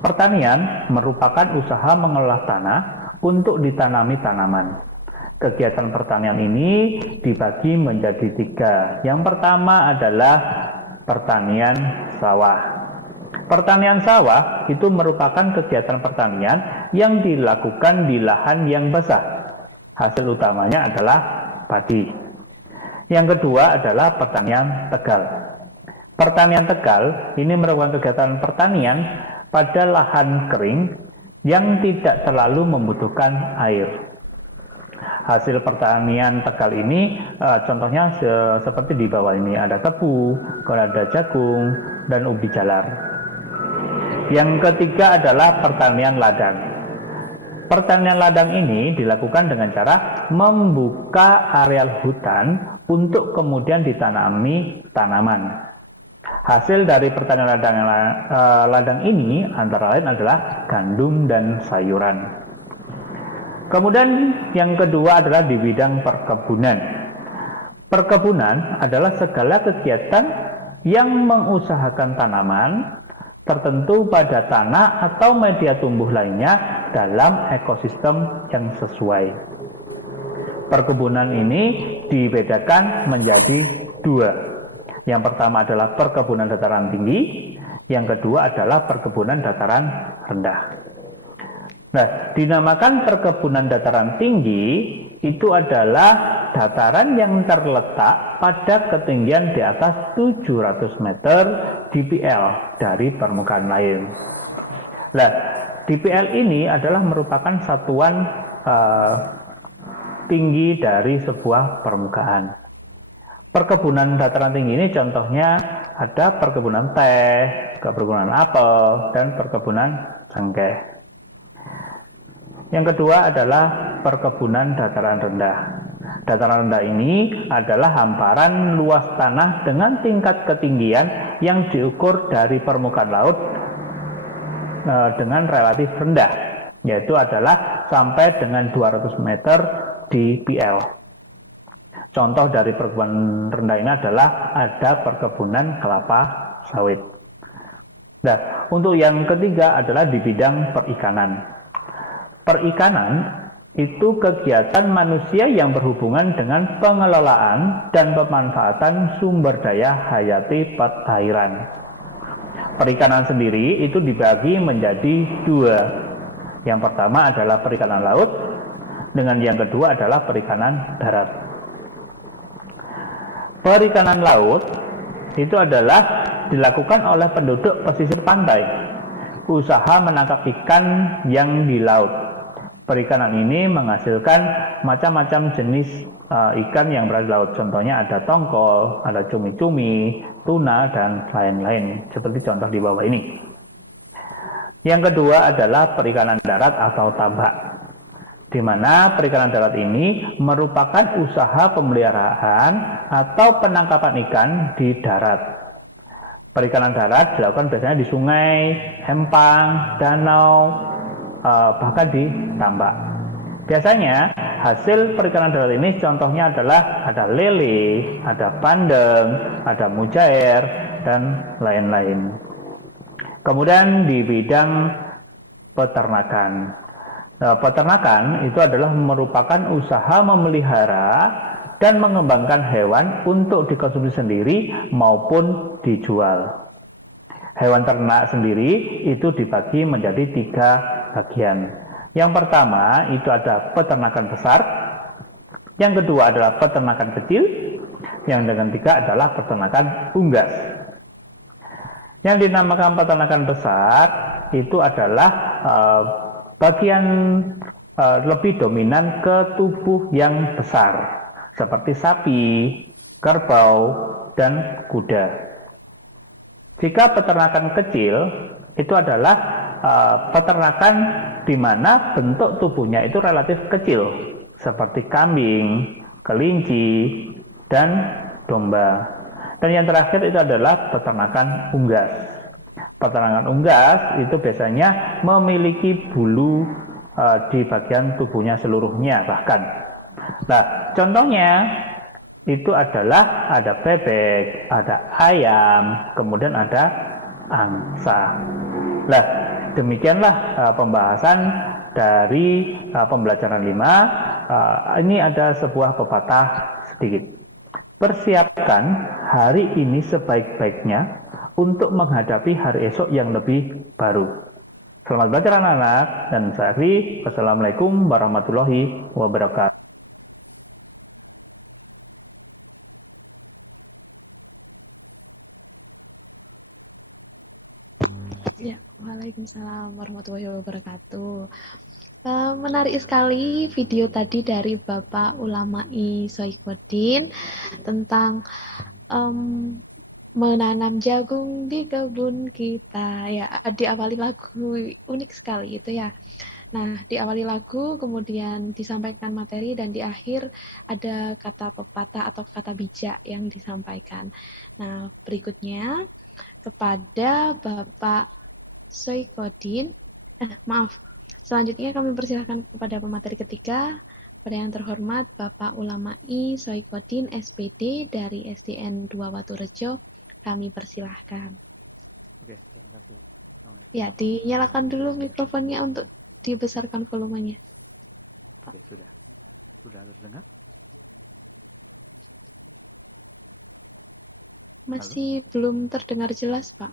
Pertanian merupakan usaha mengolah tanah untuk ditanami tanaman. Kegiatan pertanian ini dibagi menjadi 3. Yang pertama adalah pertanian sawah. Pertanian sawah itu merupakan kegiatan pertanian yang dilakukan di lahan yang basah. Hasil utamanya adalah padi. Yang kedua adalah pertanian tegal. Pertanian tegal ini merupakan kegiatan pertanian pada lahan kering yang tidak terlalu membutuhkan air. Hasil pertanian tegal ini contohnya seperti di bawah ini, ada tebu, ada jagung, dan ubi jalar. Yang ketiga adalah pertanian ladang. Pertanian ladang ini dilakukan dengan cara membuka areal hutan untuk kemudian ditanami tanaman. Hasil dari pertanian ladang ini antara lain adalah gandum dan sayuran. Kemudian yang kedua adalah di bidang perkebunan. Perkebunan adalah segala kegiatan yang mengusahakan tanaman tertentu pada tanah atau media tumbuh lainnya dalam ekosistem yang sesuai. Perkebunan ini dibedakan menjadi 2. Yang pertama adalah perkebunan dataran tinggi, yang kedua adalah perkebunan dataran rendah. Nah, dinamakan perkebunan dataran tinggi itu adalah dataran yang terletak pada ketinggian di atas 700 meter DPL dari permukaan lain. Nah, DPL ini adalah merupakan satuan tinggi dari sebuah permukaan. Perkebunan dataran tinggi ini contohnya ada perkebunan teh, perkebunan apel, dan perkebunan cengkeh. Yang kedua adalah perkebunan dataran rendah. Dataran rendah ini adalah hamparan luas tanah dengan tingkat ketinggian yang diukur dari permukaan laut dengan relatif rendah, yaitu adalah sampai dengan 200 meter DPL. Contoh dari perkebunan rendah ini adalah ada perkebunan kelapa sawit. Nah, untuk yang ketiga adalah di bidang perikanan. Perikanan itu kegiatan manusia yang berhubungan dengan pengelolaan dan pemanfaatan sumber daya hayati perairan. Perikanan sendiri itu dibagi menjadi dua. Yang pertama adalah perikanan laut, dengan yang kedua adalah perikanan darat. Perikanan laut itu adalah dilakukan oleh penduduk pesisir pantai, usaha menangkap ikan yang di laut. Perikanan ini menghasilkan macam-macam jenis ikan yang berada di laut. Contohnya ada tongkol, ada cumi-cumi, tuna, dan lain-lain. Seperti contoh di bawah ini. Yang kedua adalah perikanan darat atau tambak, di mana perikanan darat ini merupakan usaha pemeliharaan atau penangkapan ikan di darat. Perikanan darat dilakukan biasanya di sungai, empang, danau, bahkan di tambak. Biasanya hasil perikanan darat ini contohnya adalah ada lele, ada bandeng, ada mujair, dan lain-lain. Kemudian di bidang peternakan. Peternakan itu adalah merupakan usaha memelihara dan mengembangkan hewan untuk dikonsumsi sendiri maupun dijual. Hewan ternak sendiri itu dibagi menjadi 3 bagian. Yang pertama itu ada peternakan besar, yang kedua adalah peternakan kecil, yang dengan ketiga adalah peternakan unggas. Yang dinamakan peternakan besar itu adalah bagian lebih dominan ke tubuh yang besar, seperti sapi, kerbau, dan kuda. Jika peternakan kecil itu adalah peternakan di mana bentuk tubuhnya itu relatif kecil, seperti kambing, kelinci, dan domba. Dan yang terakhir itu adalah peternakan unggas. Peternakan unggas itu biasanya memiliki bulu di bagian tubuhnya seluruhnya bahkan. Nah, contohnya itu adalah ada bebek, ada ayam, kemudian ada angsa. Nah, demikianlah pembahasan dari pembelajaran 5. Ini ada sebuah pepatah sedikit. Persiapkan hari ini sebaik-baiknya untuk menghadapi hari esok yang lebih baru. Selamat belajar anak-anak, dan saya akhiri. Wassalamualaikum warahmatullahi wabarakatuh. Ya, Waalaikumsalam warahmatullahi wabarakatuh. Menarik sekali video tadi dari Bapak Ulamai Soikodin tentang menanam jagung di kebun kita. Ya, diawali lagu unik sekali itu ya. Nah, diawali lagu, kemudian disampaikan materi, dan di akhir ada kata pepatah atau kata bijak yang disampaikan. Nah, berikutnya kepada Bapak Soikodin, selanjutnya kami persilahkan kepada pemateri ketiga, pada yang terhormat Bapak Ulamai Soikodin SPD dari SDN 2 Waturejo, kami persilahkan. Oke, terima kasih. Ya, dinyalakan dulu mikrofonnya untuk dibesarkan volumenya. Oke, sudah terdengar? Masih belum terdengar jelas, Pak.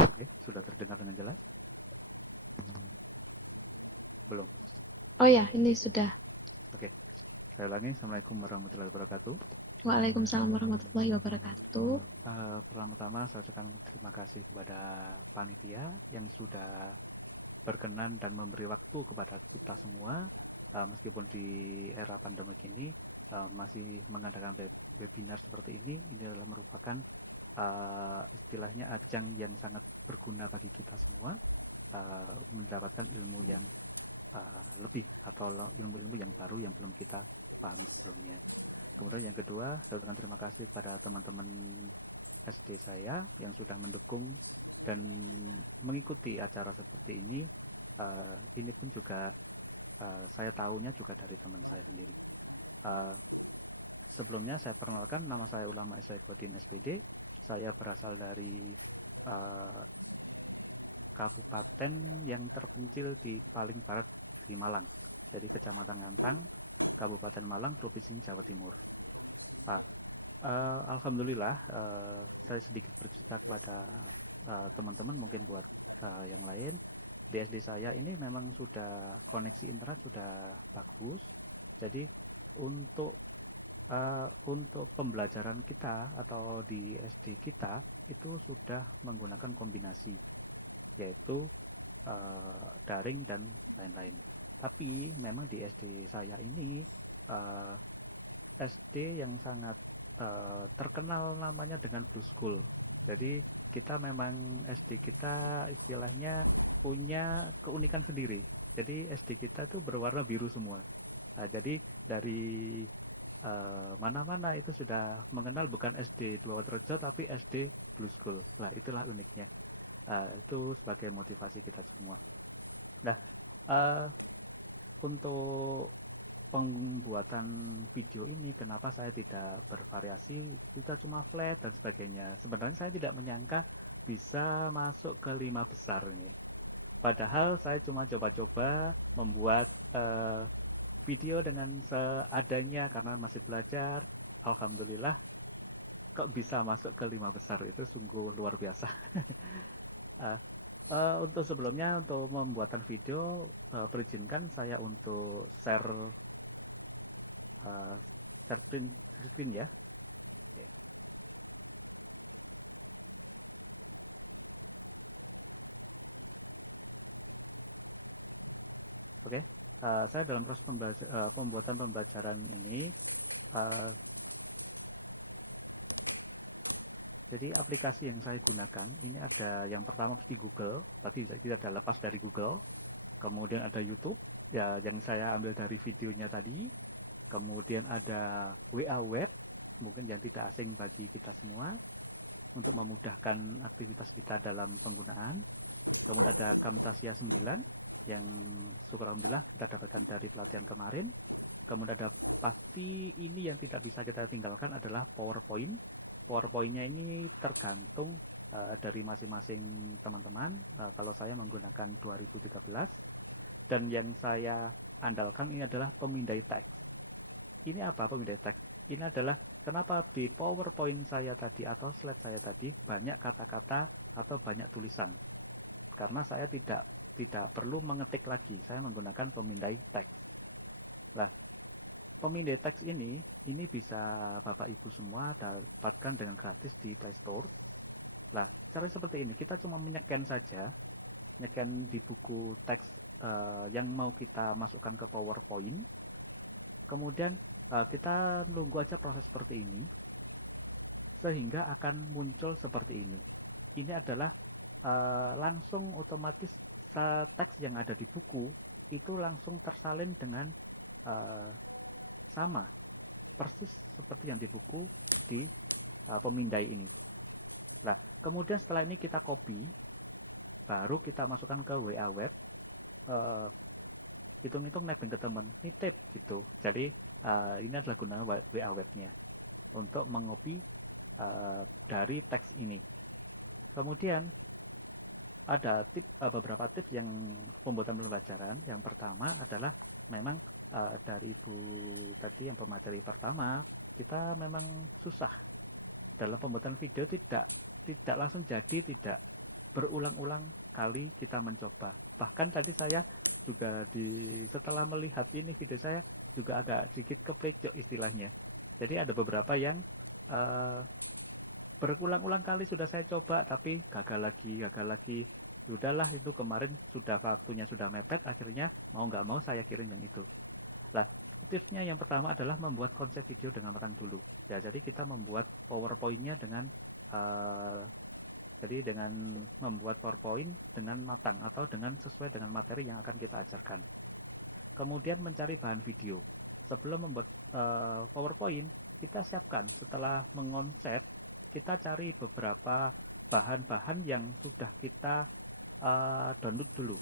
Oke, sudah terdengar dengan jelas? Belum? Oh ya, ini sudah. Oke, saya ulangi. Assalamualaikum warahmatullahi wabarakatuh. Waalaikumsalam warahmatullahi wabarakatuh. Pertama-tama saya ucapkan terima kasih kepada panitia yang sudah berkenan dan memberi waktu kepada kita semua, meskipun di era pandemi ini masih mengadakan webinar seperti ini. Ini adalah merupakan istilahnya ajang yang sangat berguna bagi kita semua, mendapatkan ilmu yang lebih atau ilmu-ilmu yang baru yang belum kita pahami sebelumnya. Kemudian yang kedua, saya ucapkan terima kasih kepada teman-teman SD saya yang sudah mendukung dan mengikuti acara seperti ini. Ini pun juga saya tahunya juga dari teman saya sendiri. Sebelumnya saya perkenalkan, nama saya Ulama Saifuddin SPD. Saya berasal dari kabupaten yang terpencil di paling barat di Malang, dari Kecamatan Ngantang, Kabupaten Malang, Provinsi Jawa Timur. Alhamdulillah, saya sedikit bercerita kepada teman-teman, mungkin buat yang lain. Di SD saya ini memang sudah koneksi internet sudah bagus. Jadi untuk pembelajaran kita atau di SD kita itu sudah menggunakan kombinasi, yaitu daring dan lain-lain. Tapi memang di SD saya ini SD yang sangat terkenal namanya dengan Blue School. Jadi kita memang SD kita istilahnya punya keunikan sendiri. Jadi SD kita tuh berwarna biru semua. Nah, jadi dari mana-mana itu sudah mengenal bukan SD Dwawatrojo tapi SD Blue School. Nah, itulah uniknya. Itu sebagai motivasi kita semua. Nah, untuk pembuatan video ini, kenapa saya tidak bervariasi, kita cuma flat dan sebagainya. Sebenarnya saya tidak menyangka bisa masuk ke 5 besar ini. Padahal saya cuma coba-coba membuat video dengan seadanya karena masih belajar. Alhamdulillah, kok bisa masuk ke 5 besar, itu sungguh luar biasa. Untuk sebelumnya, untuk pembuatan video, perizinkan saya untuk share screen ya. Oke. Saya dalam proses pembuatan pembelajaran ini, jadi aplikasi yang saya gunakan ini ada yang pertama seperti Google, berarti kita tidak lepas dari Google. Kemudian ada YouTube, ya yang saya ambil dari videonya tadi. Kemudian ada WA Web, mungkin yang tidak asing bagi kita semua, untuk memudahkan aktivitas kita dalam penggunaan. Kemudian ada Camtasia 9, yang syukur alhamdulillah kita dapatkan dari pelatihan kemarin. Kemudian ada pasti ini yang tidak bisa kita tinggalkan adalah PowerPoint. PowerPoint-nya ini tergantung dari masing-masing teman-teman. Kalau saya menggunakan 2013, dan yang saya andalkan ini adalah pemindai teks. Ini apa pemindai teks? Ini adalah kenapa di PowerPoint saya tadi atau slide saya tadi banyak kata-kata atau banyak tulisan. Karena saya tidak perlu mengetik lagi, saya menggunakan pemindai teks. Nah, pemindai teks ini bisa Bapak Ibu semua dapatkan dengan gratis di Play Store. Nah, cara seperti ini, kita cuma menyekan saja, nyekan di buku teks yang mau kita masukkan ke PowerPoint. Kemudian kita menunggu aja proses seperti ini, sehingga akan muncul seperti ini. Ini adalah langsung otomatis teks yang ada di buku itu langsung tersalin dengan sama persis seperti yang di buku di pemindai ini. Nah, kemudian setelah ini kita copy, baru kita masukkan ke WA Web, hitung-hitung nebeng ke teman, nitip gitu. Jadi ini adalah gunanya WA Webnya untuk mengopi dari teks ini. Kemudian ada beberapa tips yang pembuatan pembelajaran. Yang pertama adalah memang dari Ibu tadi yang pemateri pertama, kita memang susah dalam pembuatan video tidak langsung jadi, tidak berulang-ulang kali kita mencoba. Bahkan tadi saya juga setelah melihat ini video saya juga agak sedikit keplecok istilahnya. Jadi ada beberapa yang berulang-ulang kali sudah saya coba tapi gagal lagi. Udahlah, itu kemarin sudah waktunya sudah mepet, akhirnya mau nggak mau saya kirim yang itu. Nah, tipsnya yang pertama adalah membuat konsep video dengan matang dulu. Ya, jadi kita membuat PowerPoint-nya dengan membuat PowerPoint dengan matang atau sesuai dengan materi yang akan kita ajarkan. Kemudian mencari bahan video. Sebelum membuat PowerPoint, kita siapkan setelah mengonsep, kita cari beberapa bahan-bahan yang sudah kita download dulu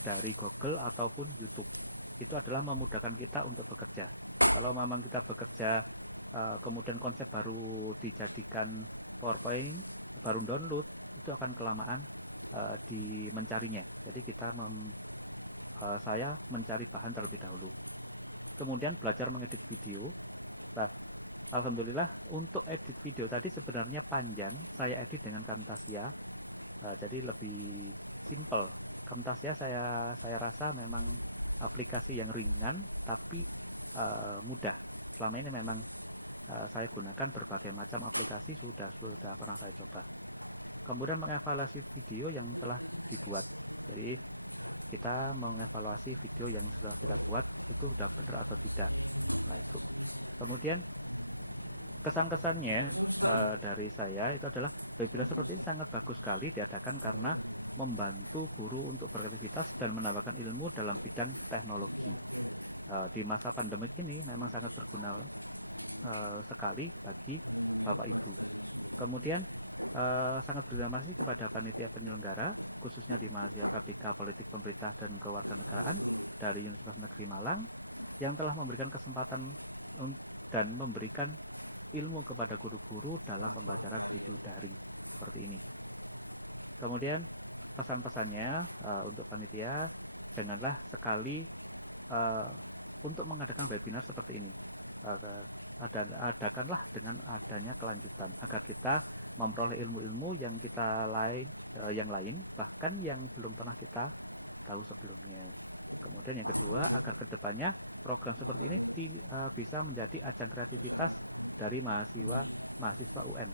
dari Google ataupun YouTube. Itu adalah memudahkan kita untuk bekerja. Kalau memang kita bekerja kemudian konsep baru dijadikan PowerPoint, baru download, itu akan kelamaan di mencarinya. Jadi saya mencari bahan terlebih dahulu. Kemudian belajar mengedit video. Nah, alhamdulillah untuk edit video tadi sebenarnya panjang. Saya edit dengan Camtasia. Jadi lebih simple. Camtasia saya rasa memang aplikasi yang ringan tapi mudah. Selama ini memang saya gunakan berbagai macam aplikasi, sudah pernah saya coba. Kemudian mengevaluasi video yang telah dibuat. Jadi kita mengevaluasi video yang sudah kita buat itu sudah benar atau tidak. Nah itu. Kemudian kesan-kesannya dari saya itu adalah webinar seperti ini sangat bagus sekali diadakan karena membantu guru untuk beraktivitas dan menambahkan ilmu dalam bidang teknologi. Di masa pandemik ini memang sangat berguna sekali bagi Bapak Ibu. Kemudian sangat berterima kasih kepada panitia penyelenggara, khususnya di mahasiswa KPK Politik Pemerintah dan Kewarganegaraan dari Universitas Negeri Malang yang telah memberikan kesempatan dan memberikan ilmu kepada guru-guru dalam pembelajaran video daring seperti ini. Kemudian pesan-pesannya untuk panitia, janganlah sekali untuk mengadakan webinar seperti ini. Adakanlah dengan adanya kelanjutan agar kita memperoleh ilmu-ilmu yang lain, bahkan yang belum pernah kita tahu sebelumnya. Kemudian yang kedua, agar kedepannya program seperti ini bisa menjadi ajang kreativitas dari mahasiswa UM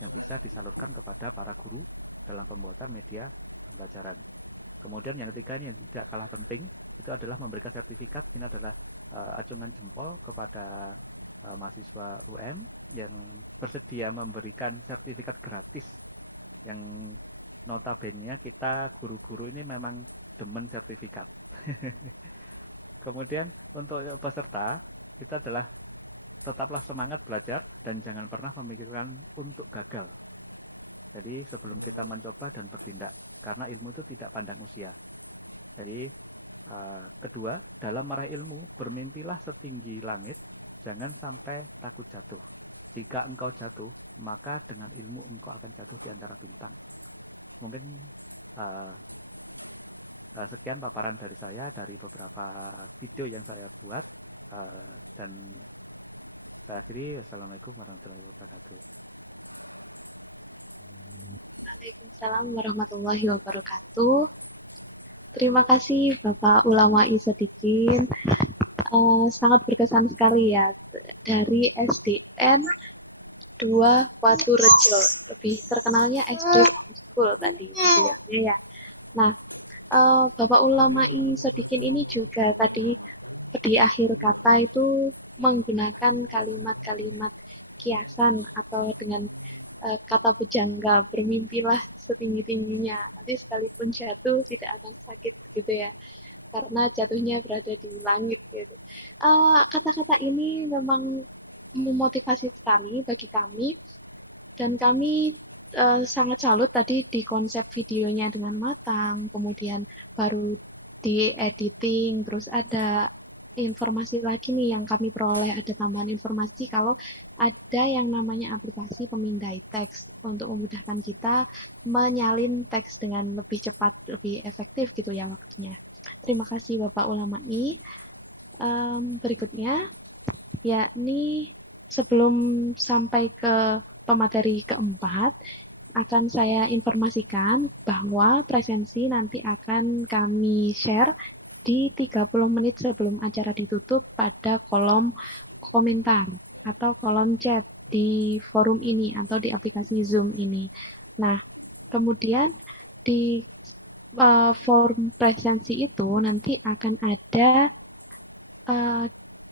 yang bisa disalurkan kepada para guru dalam pembuatan media pembelajaran. Kemudian yang ketiga ini yang tidak kalah penting, itu adalah memberikan sertifikat. Ini adalah acungan jempol kepada mahasiswa UM yang bersedia memberikan sertifikat gratis, yang notabene kita guru-guru ini memang demen sertifikat. Kemudian untuk peserta itu adalah tetaplah semangat belajar dan jangan pernah memikirkan untuk gagal. Jadi sebelum kita mencoba dan bertindak, karena ilmu itu tidak pandang usia. Jadi kedua, dalam meraih ilmu bermimpilah setinggi langit. Jangan sampai takut jatuh. Jika engkau jatuh, maka dengan ilmu engkau akan jatuh di antara bintang. Mungkin sekian paparan dari saya dari beberapa video yang saya buat. Dan saya akhiri. Wassalamualaikum warahmatullahi wabarakatuh. Waalaikumsalam warahmatullahi wabarakatuh. Terima kasih Bapak Ulamai Sodikin. Sangat berkesan sekali ya, dari SDN 2 Waturejo, lebih terkenalnya SD School tadi ya. Nah, Bapak Ulamai Sodikin ini juga tadi di akhir kata itu menggunakan kalimat-kalimat kiasan atau dengan kata bujangga, bermimpilah setinggi-tingginya, nanti sekalipun jatuh tidak akan sakit gitu ya, karena jatuhnya berada di langit gitu. Kata-kata ini memang memotivasi sekali bagi kami, dan kami sangat salut tadi di konsep videonya dengan matang, kemudian baru di editing, terus ada informasi lagi nih yang kami peroleh, ada tambahan informasi kalau ada yang namanya aplikasi pemindai teks untuk memudahkan kita menyalin teks dengan lebih cepat, lebih efektif gitu ya waktunya. Terima kasih Bapak Ulamai. Berikutnya, yakni sebelum sampai ke pemateri keempat, akan saya informasikan bahwa presensi nanti akan kami share di 30 menit sebelum acara ditutup pada kolom komentar atau kolom chat di forum ini atau di aplikasi Zoom ini. Nah, kemudian di forum presensi itu nanti akan ada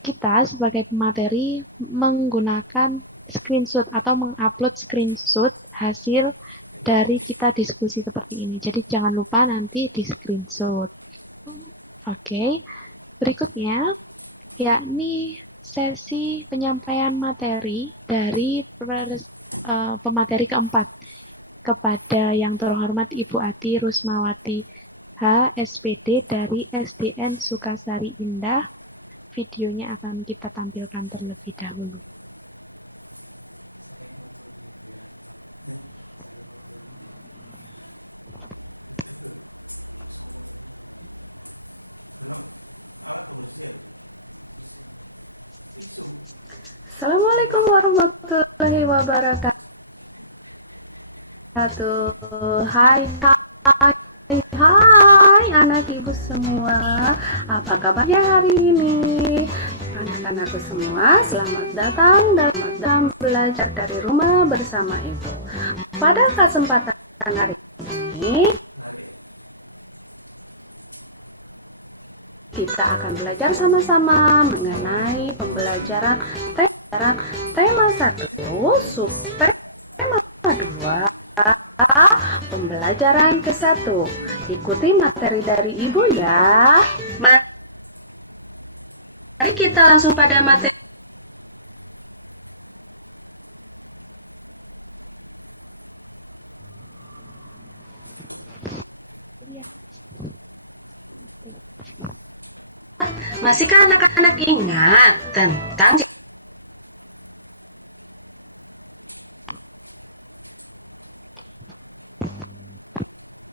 kita sebagai pemateri menggunakan screenshot atau mengupload screenshot hasil dari kita diskusi seperti ini. Jadi jangan lupa nanti di screenshot. Oke, berikutnya yakni sesi penyampaian materi dari pemateri keempat kepada yang terhormat Ibu Ati Rusmawati H, SPD dari SDN Sukasari Indah. Videonya akan kita tampilkan terlebih dahulu. Assalamualaikum warahmatullahi wabarakatuh. Hai anak ibu semua, apa kabarnya hari ini? Anak-anakku semua, selamat datang dalam belajar dari rumah bersama ibu. Pada kesempatan hari ini, kita akan belajar sama-sama mengenai pembelajaran tema 1, subtema 2, pembelajaran ke-1. Ikuti materi dari Ibu ya. Mari kita langsung pada materi. Masihkah anak-anak ingat tentang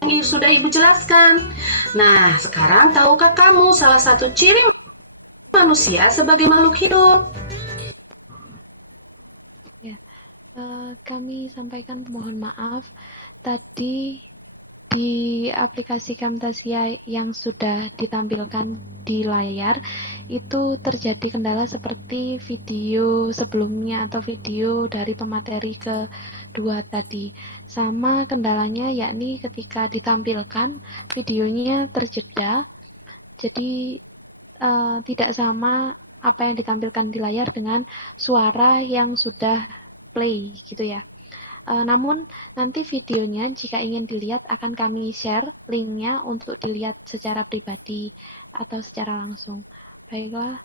yang sudah Ibu jelaskan? Nah, sekarang tahukah kamu salah satu ciri manusia sebagai makhluk hidup? Ya, kami sampaikan mohon maaf tadi di aplikasi Camtasia yang sudah ditampilkan di layar itu terjadi kendala seperti video sebelumnya atau video dari pemateri kedua tadi. Sama kendalanya yakni ketika ditampilkan videonya terjeda, jadi tidak sama apa yang ditampilkan di layar dengan suara yang sudah play gitu ya. Namun nanti videonya jika ingin dilihat akan kami share linknya untuk dilihat secara pribadi atau secara langsung. Baiklah,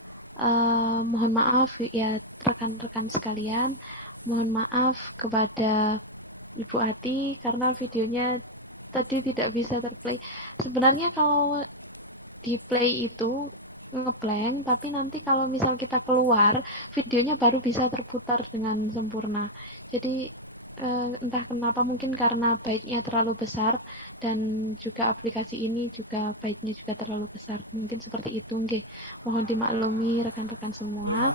mohon maaf ya rekan-rekan sekalian, mohon maaf kepada Ibu Ati karena videonya tadi tidak bisa terplay. Sebenarnya kalau di play itu ngeblank, tapi nanti kalau misal kita keluar videonya baru bisa terputar dengan sempurna. Jadi entah kenapa mungkin karena byte-nya terlalu besar dan juga aplikasi ini juga byte-nya juga terlalu besar. Mungkin seperti itu, nggih. Mohon dimaklumi rekan-rekan semua.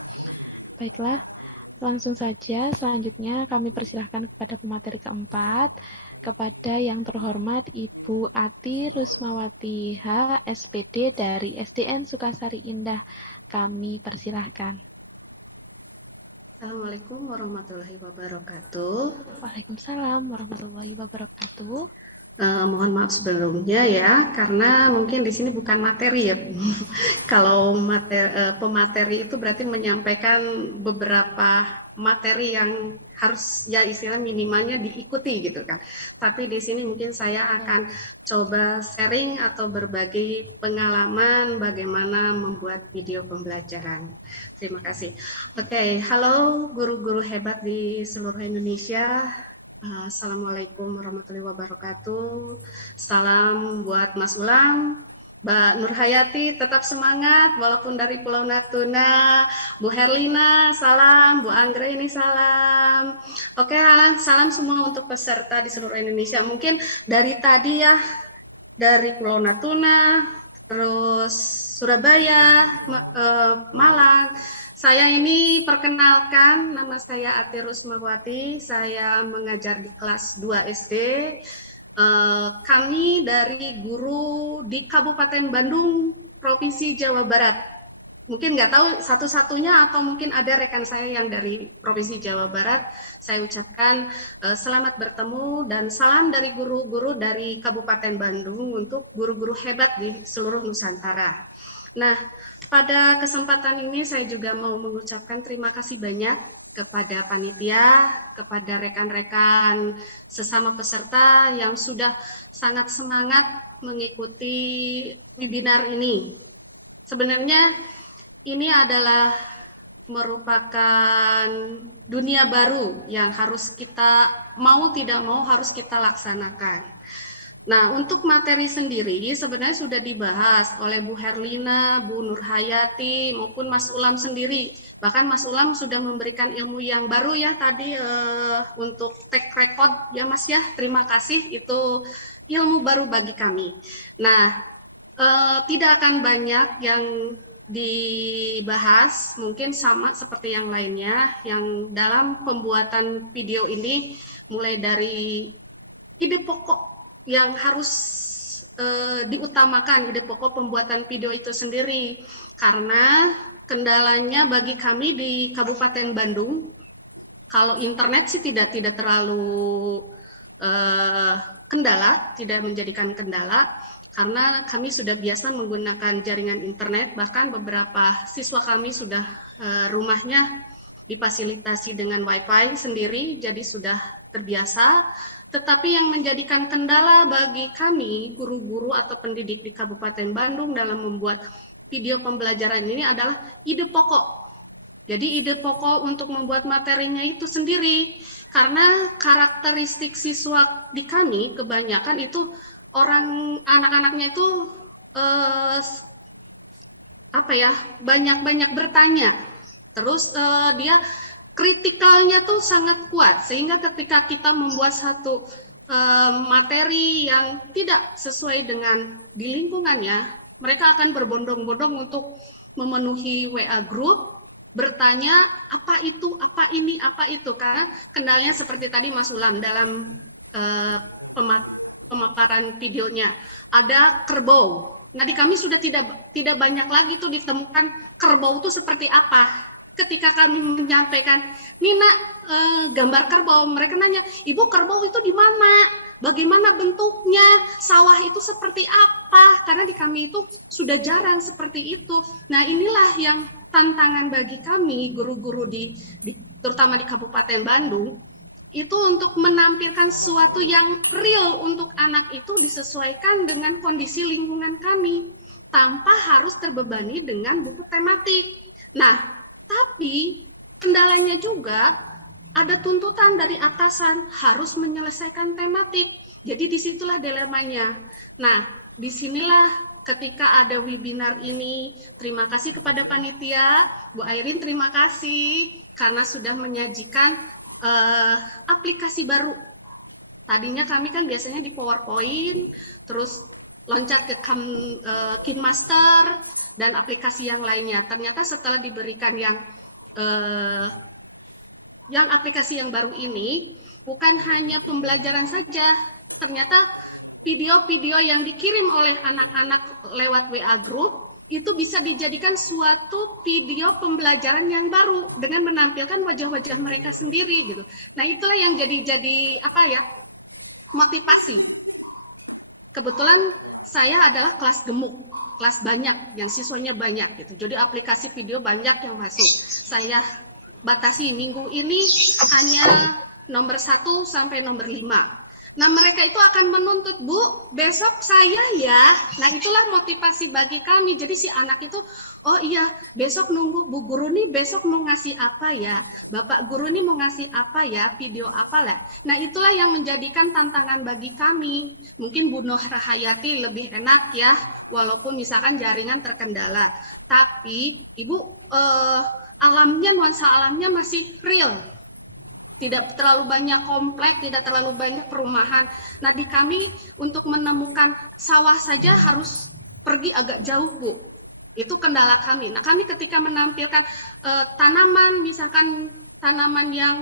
Baiklah, langsung saja selanjutnya kami persilahkan kepada pemateri keempat, kepada yang terhormat Ibu Ati Rusmawati H, SPD dari SDN Sukasari Indah. Kami persilahkan. Assalamualaikum warahmatullahi wabarakatuh. Waalaikumsalam warahmatullahi wabarakatuh. Mohon maaf sebelumnya ya, karena mungkin di sini bukan materi ya. Kalau pemateri itu berarti menyampaikan beberapa materi yang harus ya istilah minimalnya diikuti gitu kan. Tapi di sini mungkin saya akan coba sharing atau berbagi pengalaman bagaimana membuat video pembelajaran. Terima kasih. Oke, halo guru-guru hebat di seluruh Indonesia. Assalamualaikum warahmatullahi wabarakatuh. Salam buat Mas Ulam, Mbak Nurhayati, tetap semangat walaupun dari Pulau Natuna. Bu Herlina, salam. Bu Anggreni, salam. Oke, salam semua untuk peserta di seluruh Indonesia. Mungkin dari tadi ya, dari Pulau Natuna, terus Surabaya, Malang. Saya ini perkenalkan, nama saya Ati Rusmawati, saya mengajar di kelas 2 SD. Kami dari guru di Kabupaten Bandung, Provinsi Jawa Barat. Mungkin nggak tahu satu-satunya atau mungkin ada rekan saya yang dari Provinsi Jawa Barat. Saya ucapkan selamat bertemu dan salam dari guru-guru dari Kabupaten Bandung untuk guru-guru hebat di seluruh Nusantara. Nah, pada kesempatan ini saya juga mau mengucapkan terima kasih banyak kepada panitia, kepada rekan-rekan sesama peserta yang sudah sangat semangat mengikuti webinar ini. Sebenarnya ini adalah merupakan dunia baru yang harus kita mau tidak mau harus kita laksanakan. Nah, untuk materi sendiri sebenarnya sudah dibahas oleh Bu Herlina, Bu Nurhayati, maupun Mas Ulam sendiri. Bahkan Mas Ulam sudah memberikan ilmu yang baru ya tadi untuk take record ya Mas ya. Terima kasih, itu ilmu baru bagi kami. Nah, tidak akan banyak yang dibahas, mungkin sama seperti yang lainnya, yang dalam pembuatan video ini mulai dari ide pokok yang harus diutamakan, ide pokok pembuatan video itu sendiri, karena kendalanya bagi kami di Kabupaten Bandung, kalau internet sih tidak terlalu kendala, tidak menjadikan kendala, karena kami sudah biasa menggunakan jaringan internet, bahkan beberapa siswa kami sudah rumahnya difasilitasi dengan wifi sendiri, jadi sudah terbiasa. Tetapi yang menjadikan kendala bagi kami, guru-guru atau pendidik di Kabupaten Bandung dalam membuat video pembelajaran ini adalah ide pokok. Jadi ide pokok untuk membuat materinya itu sendiri, karena karakteristik siswa di kami kebanyakan itu anak-anaknya itu banyak bertanya, terus dia kritikalnya tuh sangat kuat, sehingga ketika kita membuat satu materi yang tidak sesuai dengan di lingkungannya, mereka akan berbondong-bondong untuk memenuhi WA group, bertanya apa itu, apa ini, apa itu, karena kendalanya seperti tadi Mas Ulam dalam pemaparan videonya, ada kerbau. Nah, di kami sudah tidak banyak lagi tuh ditemukan kerbau itu seperti apa. Ketika kami menyampaikan, Nina gambar kerbau, mereka nanya, Ibu kerbau itu di mana? Bagaimana bentuknya? Sawah itu seperti apa? Karena di kami itu sudah jarang seperti itu. Nah, inilah yang tantangan bagi kami, guru-guru terutama di Kabupaten Bandung, itu untuk menampilkan sesuatu yang real untuk anak itu disesuaikan dengan kondisi lingkungan kami, tanpa harus terbebani dengan buku tematik. Nah, tapi kendalanya juga ada tuntutan dari atasan harus menyelesaikan tematik. Jadi disitulah dilemanya. Nah, disinilah ketika ada webinar ini, terima kasih kepada panitia, Bu Airin terima kasih karena sudah menyajikan aplikasi baru. Tadinya kami kan biasanya di PowerPoint, terus loncat ke KineMaster dan aplikasi yang lainnya. Ternyata setelah diberikan yang aplikasi yang baru ini, bukan hanya pembelajaran saja, ternyata video-video yang dikirim oleh anak-anak lewat WA Group itu bisa dijadikan suatu video pembelajaran yang baru dengan menampilkan wajah-wajah mereka sendiri gitu. Nah, itulah yang jadi motivasi. Kebetulan saya adalah kelas gemuk, kelas banyak, yang siswanya banyak gitu. Jadi aplikasi video banyak yang masuk. Saya batasi minggu ini hanya nomor 1 sampai nomor 5. Nah, mereka itu akan menuntut, Bu, besok saya ya. Nah, itulah motivasi bagi kami. Jadi si anak itu, oh iya, besok nunggu Bu Guru nih besok mau ngasih apa ya? Bapak Guru nih mau ngasih apa ya? Video apa lah? Nah, itulah yang menjadikan tantangan bagi kami. Mungkin Bu Nurhayati lebih enak ya, walaupun misalkan jaringan terkendala. Tapi Ibu, nuansa alamnya masih real. Tidak terlalu banyak komplek, tidak terlalu banyak perumahan. Nah, di kami untuk menemukan sawah saja harus pergi agak jauh, Bu. Itu kendala kami. Nah, kami ketika menampilkan tanaman, misalkan tanaman yang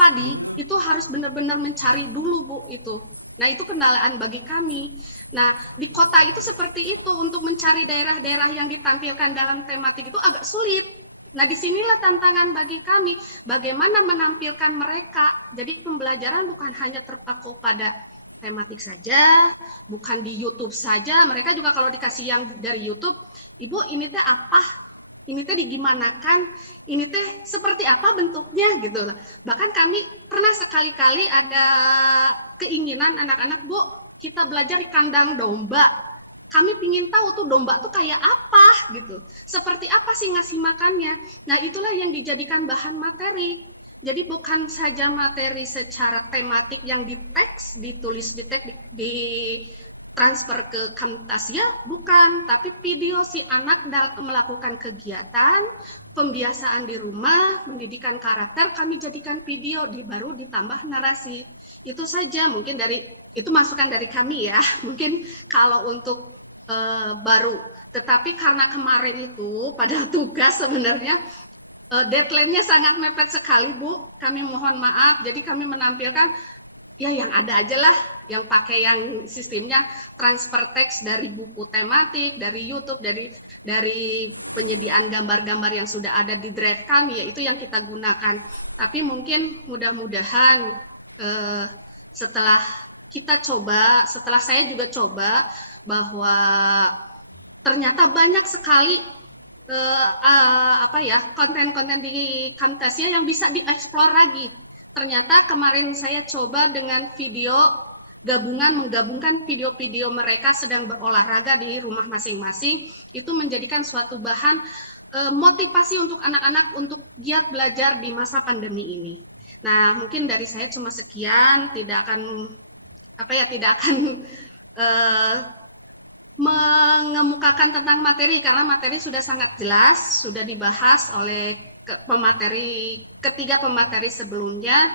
padi, itu harus benar-benar mencari dulu, Bu, itu. Nah, itu kendalaan bagi kami. Nah, di kota itu seperti itu, untuk mencari daerah-daerah yang ditampilkan dalam tematik itu agak sulit. Nah, disinilah tantangan bagi kami, bagaimana menampilkan mereka. Jadi pembelajaran bukan hanya terpaku pada tematik saja, bukan di YouTube saja. Mereka juga kalau dikasih yang dari YouTube, Ibu ini teh apa? Ini teh digimanakan? Ini teh seperti apa bentuknya gitu. Bahkan kami pernah sekali-kali ada keinginan anak-anak, Bu, kita belajar di kandang domba. Kami pingin tahu tuh domba tuh kayak apa gitu. Seperti apa sih ngasih makannya. Nah, itulah yang dijadikan bahan materi. Jadi bukan saja materi secara tematik yang di teks, ditulis di teks, di transfer ke Camtasia, bukan. Tapi video si anak melakukan kegiatan, pembiasaan di rumah, pendidikan karakter, kami jadikan video, baru ditambah narasi. Itu saja, mungkin itu masukan dari kami ya. Mungkin kalau untuk baru. Tetapi karena kemarin itu pada tugas sebenarnya, deadline-nya sangat mepet sekali, Bu. Kami mohon maaf, jadi kami menampilkan ya yang ada aja lah, yang pakai yang sistemnya transfer teks dari buku tematik, dari YouTube, dari penyediaan gambar-gambar yang sudah ada di drive kami, ya itu yang kita gunakan. Tapi mungkin mudah-mudahan setelah kita coba, setelah saya juga coba, bahwa ternyata banyak sekali konten-konten di Camtasia yang bisa dieksplor lagi. Ternyata kemarin saya coba dengan video menggabungkan video-video mereka sedang berolahraga di rumah masing-masing, itu menjadikan suatu bahan motivasi untuk anak-anak untuk giat belajar di masa pandemi ini. Nah, mungkin dari saya cuma sekian, tidak akan mengemukakan tentang materi, karena materi sudah sangat jelas, sudah dibahas oleh ketiga pemateri sebelumnya.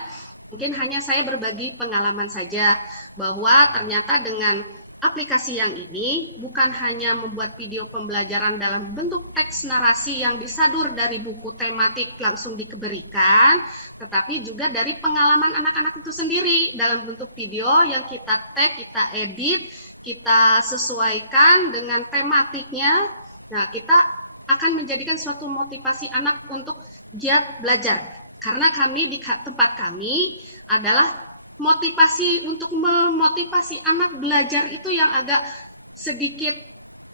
Mungkin hanya saya berbagi pengalaman saja, bahwa ternyata dengan aplikasi yang ini bukan hanya membuat video pembelajaran dalam bentuk teks narasi yang disadur dari buku tematik langsung diberikan, tetapi juga dari pengalaman anak-anak itu sendiri dalam bentuk video yang kita tag, kita edit, kita sesuaikan dengan tematiknya. Nah, kita akan menjadikan suatu motivasi anak untuk giat belajar. Karena kami di tempat kami adalah motivasi untuk memotivasi anak belajar itu yang agak sedikit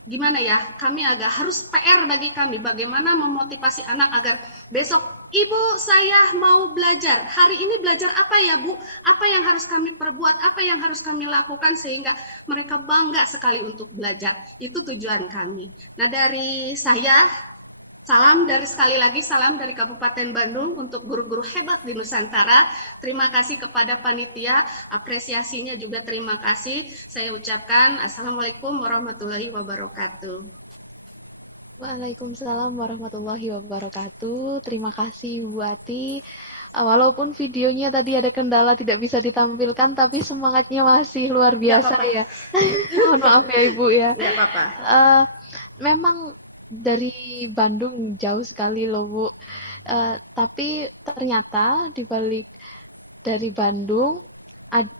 gimana ya, kami agak harus PR bagi kami, bagaimana memotivasi anak agar besok, Ibu saya mau belajar, hari ini belajar apa ya Bu, apa yang harus kami perbuat, apa yang harus kami lakukan sehingga mereka bangga sekali untuk belajar. Itu tujuan kami. Nah, dari saya, sekali lagi salam dari Kabupaten Bandung untuk guru-guru hebat di Nusantara. Terima kasih kepada panitia, apresiasinya juga terima kasih. Saya ucapkan Assalamualaikum warahmatullahi wabarakatuh. Waalaikumsalam warahmatullahi wabarakatuh. Terima kasih Bu Ati. Walaupun videonya tadi ada kendala tidak bisa ditampilkan, tapi semangatnya masih luar biasa ya. Mohon maaf ya Ibu ya. Nggak apa-apa. Memang dari Bandung jauh sekali loh Bu. Tapi ternyata di balik dari Bandung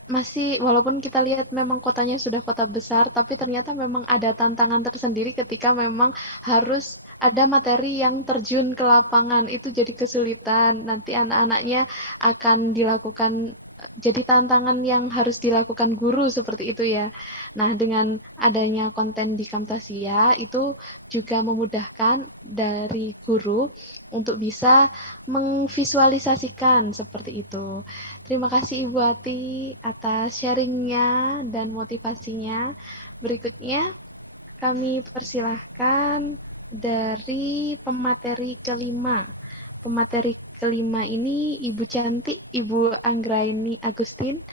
masih, walaupun kita lihat memang kotanya sudah kota besar, tapi ternyata memang ada tantangan tersendiri ketika memang harus ada materi yang terjun ke lapangan. Itu jadi kesulitan. Nanti anak-anaknya akan dilakukan, jadi tantangan yang harus dilakukan guru seperti itu ya. Nah, dengan adanya konten di Camtasia itu juga memudahkan dari guru untuk bisa memvisualisasikan seperti itu. Terima kasih Ibu Ati atas sharingnya dan motivasinya. Berikutnya kami persilahkan dari pemateri kelima. Pemateri kelima ini Ibu Cantik, Ibu Anggraini Agustin,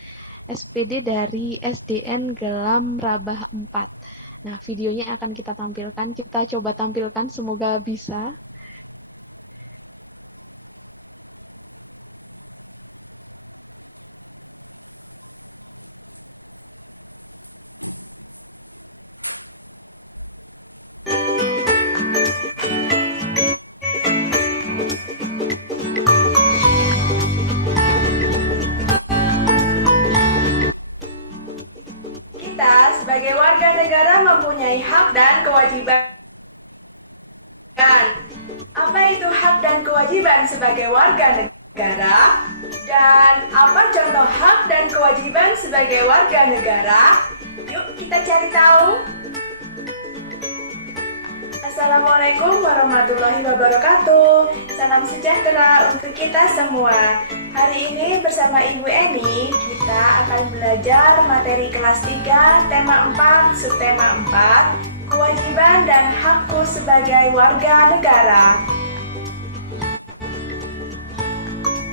SPD dari SDN Gelam Rabah 4. Nah, videonya akan kita tampilkan. Kita coba tampilkan, semoga bisa. sebagai warga negara mempunyai hak dan kewajiban. Apa itu hak dan kewajiban sebagai warga negara? Dan apa contoh hak dan kewajiban sebagai warga negara? Yuk kita cari tahu. Assalamualaikum warahmatullahi wabarakatuh. Salam sejahtera untuk kita semua. Hari ini bersama Ibu Eni, kita akan belajar materi kelas 3, tema 4, subtema 4, kewajiban dan hakku sebagai warga negara.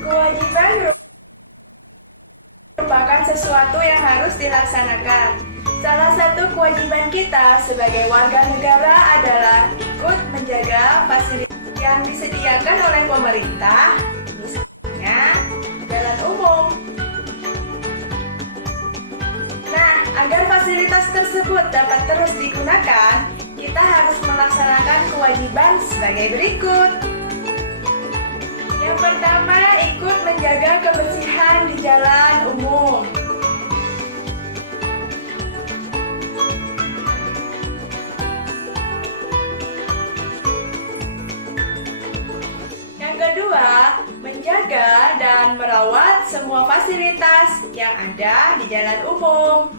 Kewajiban merupakan sesuatu yang harus dilaksanakan. Salah satu kewajiban kita sebagai warga negara adalah ikut menjaga fasilitas yang disediakan oleh pemerintah, misalnya jalan umum. Nah, agar fasilitas tersebut dapat terus digunakan, kita harus melaksanakan kewajiban sebagai berikut. Yang pertama, ikut menjaga kebersihan di jalan umum. Yang kedua, menjaga dan merawat semua fasilitas yang ada di jalan umum.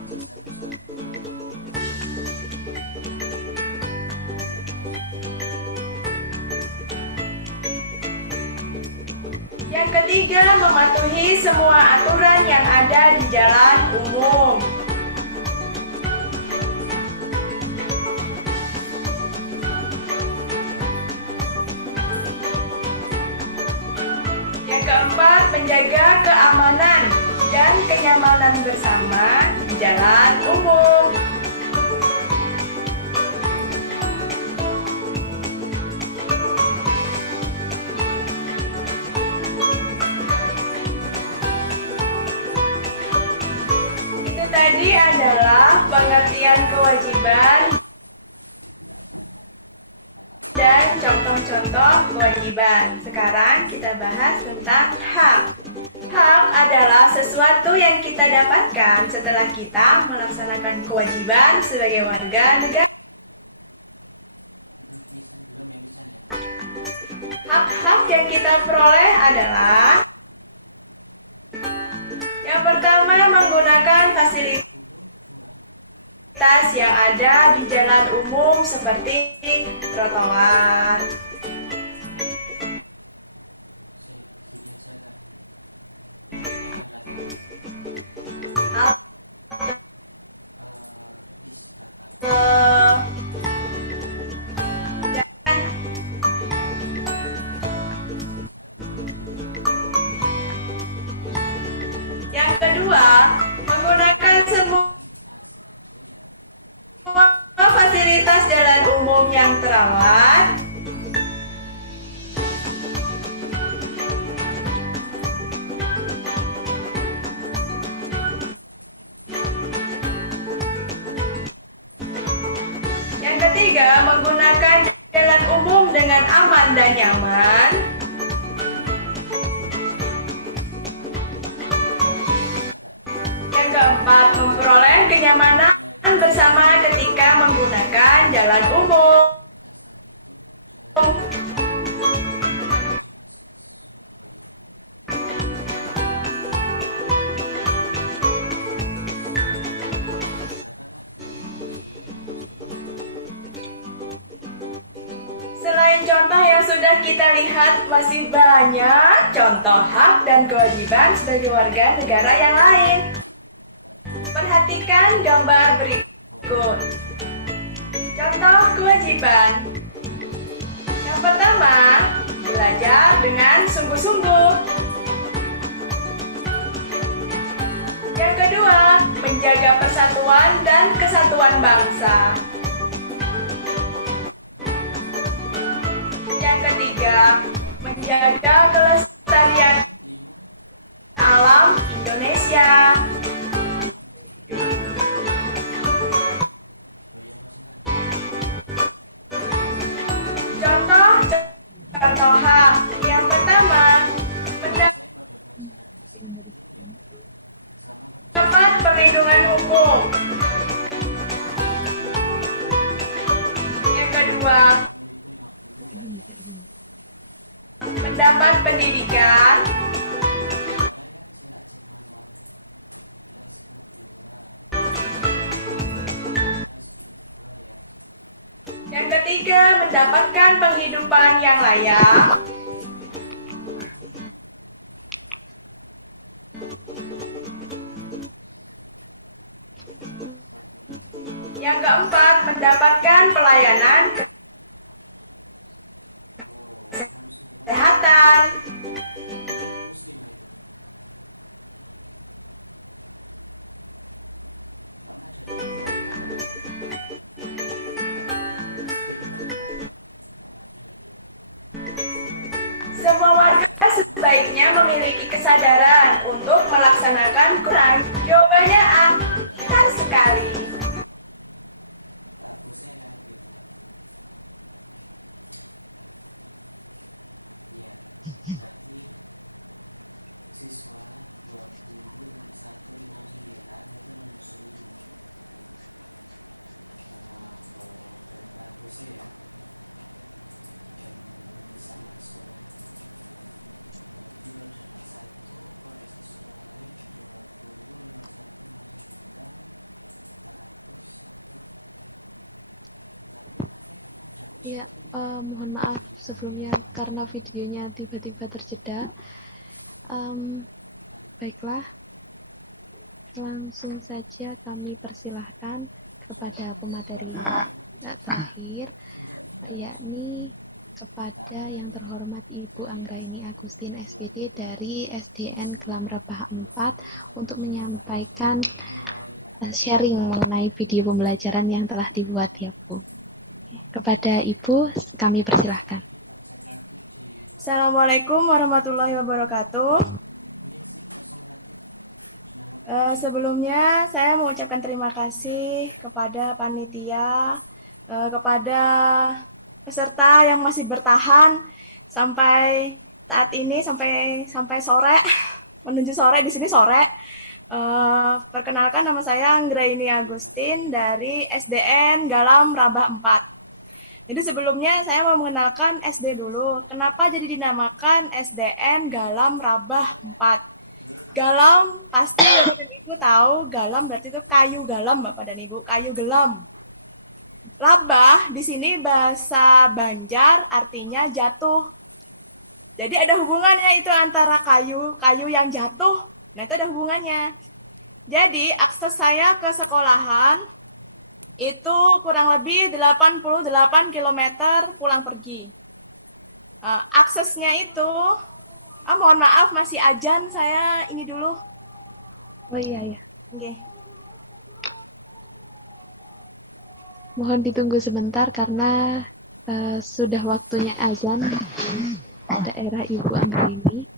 Yang ketiga, mematuhi semua aturan yang ada di jalan umum. Yang keempat, menjaga keamanan dan kenyamanan bersama di jalan umum. Itu tadi adalah pengertian kewajiban dan contoh-contoh kewajiban. Sekarang kita bahas tentang hak. Hak adalah sesuatu yang kita dapatkan setelah kita melaksanakan kewajiban sebagai warga negara. Hak-hak yang kita peroleh adalah: yang pertama, menggunakan fasilitas yang ada di jalan umum seperti trotoar, yang kedua, menggunakan semua fasilitas jalan umum yang terawat. Yang ketiga, menggunakan jalan umum dengan aman dan nyaman. Yang keempat, memperoleh kenyamanan bersama ketika menggunakan jalan umum. Selain contoh yang sudah kita lihat, masih banyak contoh hak dan kewajiban sebagai warga negara yang lain. Perhatikan gambar berikut. Contoh kewajiban. Yang pertama, belajar dengan sungguh-sungguh. Yang kedua, menjaga persatuan dan kesatuan bangsa. Yang ketiga, menjaga kelestarian alam Indonesia. Contoh hak. Yang pertama, mendapat perlindungan hukum. peluang mendapat pendidikan. Yang ketiga, mendapatkan penghidupan yang layak. Yang keempat, mendapatkan pelayanan kesehatan. Semua warga sebaiknya memiliki kesadaran untuk melaksanakan Quran. Jawabannya A, benar sekali. Ya, mohon maaf sebelumnya karena videonya tiba-tiba terjeda. Baiklah, langsung saja kami persilahkan kepada pemateri terakhir, yakni kepada yang terhormat Ibu Anggraini Agustin SPD dari SDN Gelam Rebah 4 untuk menyampaikan sharing mengenai video pembelajaran yang telah dibuat ya Bu. Kepada Ibu, kami persilahkan. Assalamualaikum warahmatullahi wabarakatuh. Sebelumnya saya mengucapkan terima kasih kepada panitia, kepada peserta yang masih bertahan sampai saat ini, sampai sore, menuju sore, di sini sore. Perkenalkan, nama saya Anggraini Agustin dari SDN Galam Rabah 4. Jadi sebelumnya saya mau mengenalkan SD dulu. Kenapa jadi dinamakan SDN Galam Rabah 4? Galam, pasti Bapak dan Ibu tahu, galam berarti itu kayu galam, Bapak dan Ibu, kayu gelam. Rabah di sini bahasa Banjar artinya jatuh. Jadi ada hubungannya itu antara kayu yang jatuh. Nah, itu ada hubungannya. Jadi akses saya ke sekolahan itu kurang lebih 88 km pulang pergi. Aksesnya itu, mohon maaf masih ajan, saya ini dulu. Oh iya ya. Oke. Mohon ditunggu sebentar karena sudah waktunya azan daerah Ibu Anggraini.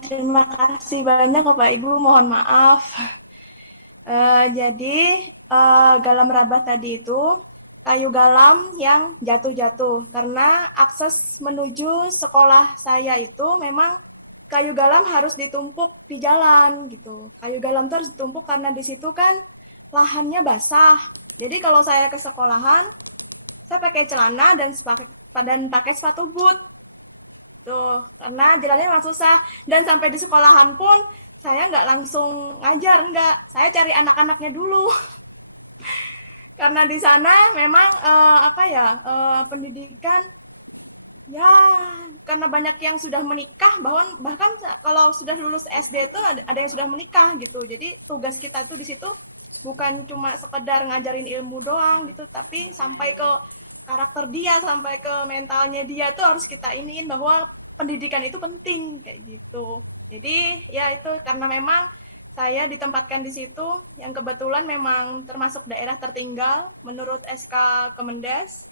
Terima kasih banyak Bapak Ibu, mohon maaf. Jadi galam rabah tadi itu kayu galam yang jatuh-jatuh karena akses menuju sekolah saya itu memang kayu galam harus ditumpuk di jalan gitu. Kayu galam itu harus ditumpuk karena di situ kan lahannya basah. Jadi kalau saya ke sekolahan, saya pakai celana dan pakai sepatu boot. Tuh, karena jalannya memang susah. Dan sampai di sekolahan pun, saya nggak langsung ngajar, nggak. Saya cari anak-anaknya dulu. Karena di sana memang, pendidikan, ya, karena banyak yang sudah menikah, bahkan kalau sudah lulus SD itu ada yang sudah menikah, gitu. Jadi, tugas kita tuh di situ bukan cuma sekedar ngajarin ilmu doang, gitu, tapi sampai ke karakter dia, sampai ke mentalnya dia tuh harus kita iniin bahwa pendidikan itu penting kayak gitu. Jadi ya itu karena memang saya ditempatkan di situ yang kebetulan memang termasuk daerah tertinggal menurut SK Kemendes.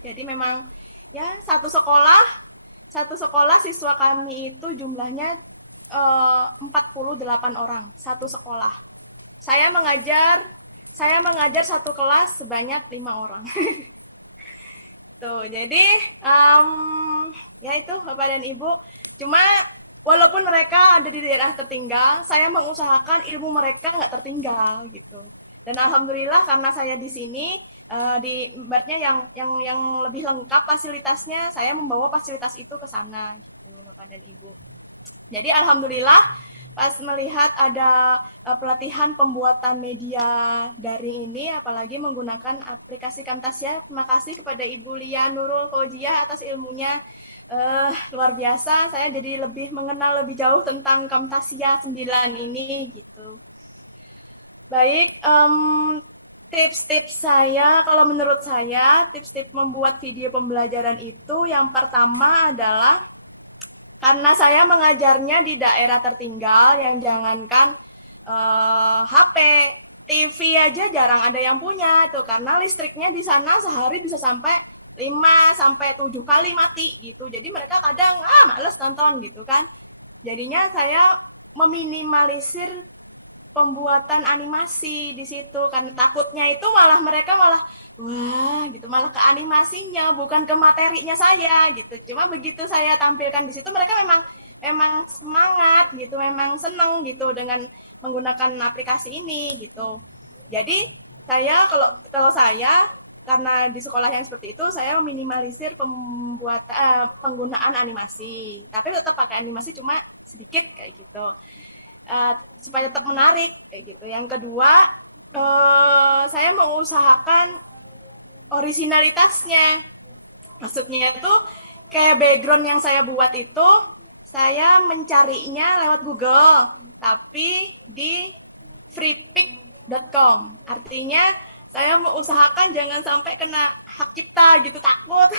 Jadi memang ya satu sekolah siswa kami itu jumlahnya 48 orang satu sekolah. Saya mengajar satu kelas sebanyak 5 orang. Tuh, jadi ya itu Bapak dan Ibu. Cuma walaupun mereka ada di daerah tertinggal, saya mengusahakan ilmu mereka nggak tertinggal gitu. Dan alhamdulillah karena saya di sini di ibaratnya yang lebih lengkap fasilitasnya, saya membawa fasilitas itu ke sana gitu Bapak dan Ibu. Jadi alhamdulillah pas melihat ada pelatihan pembuatan media daring ini, apalagi menggunakan aplikasi Camtasia, terima kasih kepada Ibu Lia Nurul Fauzia atas ilmunya. Luar biasa, saya jadi lebih mengenal lebih jauh tentang Camtasia 9 ini gitu. Baik, tips-tips saya, kalau menurut saya, tips-tips membuat video pembelajaran itu yang pertama adalah karena saya mengajarnya di daerah tertinggal yang jangankan HP, TV aja jarang ada yang punya tuh karena listriknya di sana sehari bisa sampai 5 sampai 7 kali mati gitu. Jadi mereka kadang males nonton gitu kan. Jadinya saya meminimalisir pembuatan animasi di situ karena takutnya itu mereka malah ke animasinya bukan ke materinya saya gitu. Cuma begitu saya tampilkan di situ mereka memang semangat gitu, memang seneng gitu dengan menggunakan aplikasi ini gitu. Jadi saya kalau saya karena di sekolah yang seperti itu saya meminimalisir penggunaan animasi, tapi tetap pakai animasi cuma sedikit kayak gitu. Supaya tetap menarik kayak gitu. Yang kedua, saya mengusahakan originalitasnya. Maksudnya itu kayak background yang saya buat itu saya mencarinya lewat Google, tapi di freepik.com. Artinya saya mengusahakan jangan sampai kena hak cipta gitu, takut.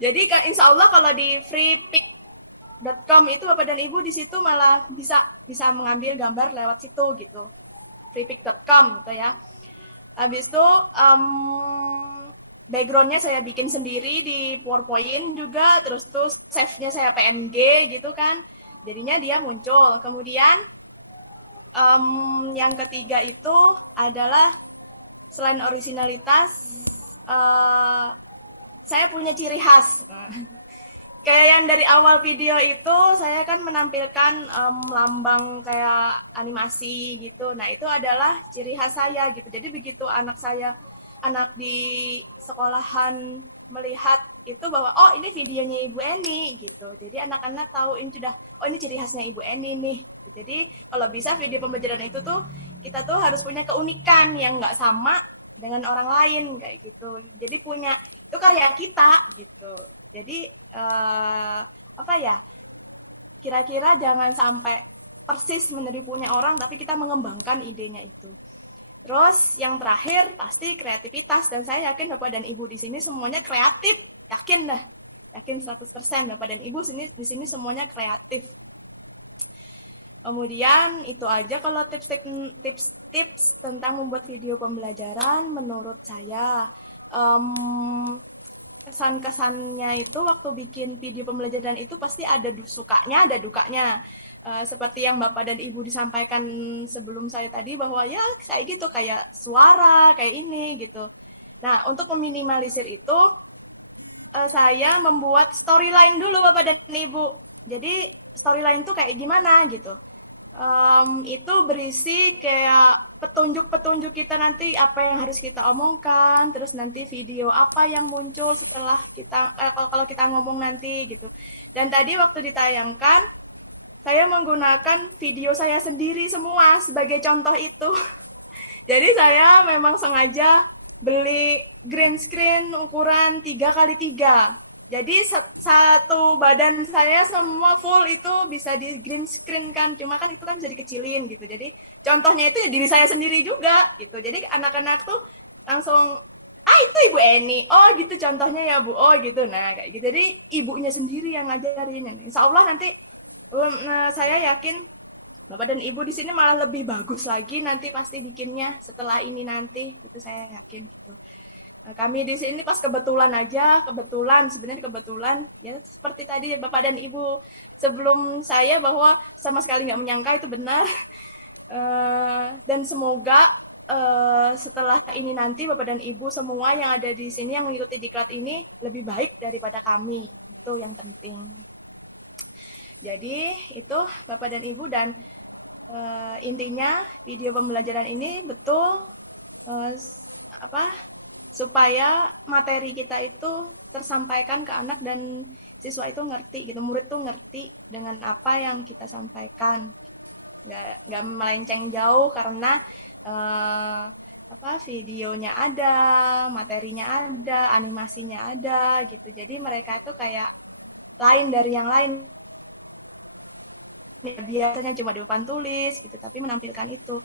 Jadi insya Allah kalau di freepik.com itu Bapak dan Ibu di situ malah bisa mengambil gambar lewat situ gitu. freepik.com gitu ya. Habis itu background-nya saya bikin sendiri di PowerPoint juga, terus save-nya saya PNG gitu kan. Jadinya dia muncul. Kemudian yang ketiga itu adalah selain originalitas saya punya ciri khas. Kayak yang dari awal video itu, saya kan menampilkan lambang kayak animasi gitu. Nah, itu adalah ciri khas saya gitu. Jadi begitu anak di sekolahan melihat itu bahwa, oh ini videonya Ibu Eni gitu. Jadi anak-anak tahu ini sudah, oh ini ciri khasnya Ibu Eni nih. Jadi kalau bisa video pembelajaran itu tuh, kita tuh harus punya keunikan yang nggak sama dengan orang lain kayak gitu. Jadi itu karya kita gitu. Jadi kira-kira jangan sampai persis menirunya orang, tapi kita mengembangkan idenya itu. Terus yang terakhir pasti kreativitas, dan saya yakin Bapak dan Ibu di sini semuanya kreatif, yakin 100% Bapak dan Ibu di sini semuanya kreatif. Kemudian itu aja kalau tips tentang membuat video pembelajaran menurut saya. Kesan-kesannya itu waktu bikin video pembelajaran itu pasti ada sukanya, ada dukanya. Seperti yang Bapak dan Ibu disampaikan sebelum saya tadi, bahwa ya saya gitu, kayak suara, kayak ini gitu. Nah, untuk meminimalisir itu, saya membuat storyline dulu Bapak dan Ibu. Jadi storyline itu kayak gimana gitu. Itu berisi kayak petunjuk-petunjuk kita nanti, apa yang harus kita omongkan, terus nanti video apa yang muncul setelah kita, kalau kita ngomong nanti gitu. Dan tadi waktu ditayangkan, saya menggunakan video saya sendiri semua sebagai contoh itu. Jadi saya memang sengaja beli green screen ukuran 3x3. Jadi satu badan saya semua full itu bisa di green screen kan, cuma kan itu kan bisa dikecilin gitu. Jadi contohnya itu ya diri saya sendiri juga gitu. Jadi anak-anak tuh langsung, itu Ibu Eni, oh gitu contohnya ya Bu, oh gitu. Nah kayak gitu. Jadi ibunya sendiri yang ngajarin. Insya Allah nanti saya yakin Bapak dan Ibu di sini malah lebih bagus lagi nanti pasti bikinnya setelah ini nanti, itu saya yakin gitu. Kami di sini pas kebetulan ya seperti tadi Bapak dan Ibu sebelum saya, bahwa sama sekali nggak menyangka itu benar. Dan semoga setelah ini nanti Bapak dan Ibu semua yang ada di sini yang mengikuti diklat ini lebih baik daripada kami, itu yang penting. Jadi itu Bapak dan Ibu, dan intinya video pembelajaran ini betul supaya materi kita itu tersampaikan ke anak dan siswa itu ngerti gitu, murid tuh ngerti dengan apa yang kita sampaikan, nggak melenceng jauh karena videonya ada, materinya ada, animasinya ada gitu. Jadi mereka itu kayak lain dari yang lain. Biasanya cuma di papan tulis gitu, tapi menampilkan itu.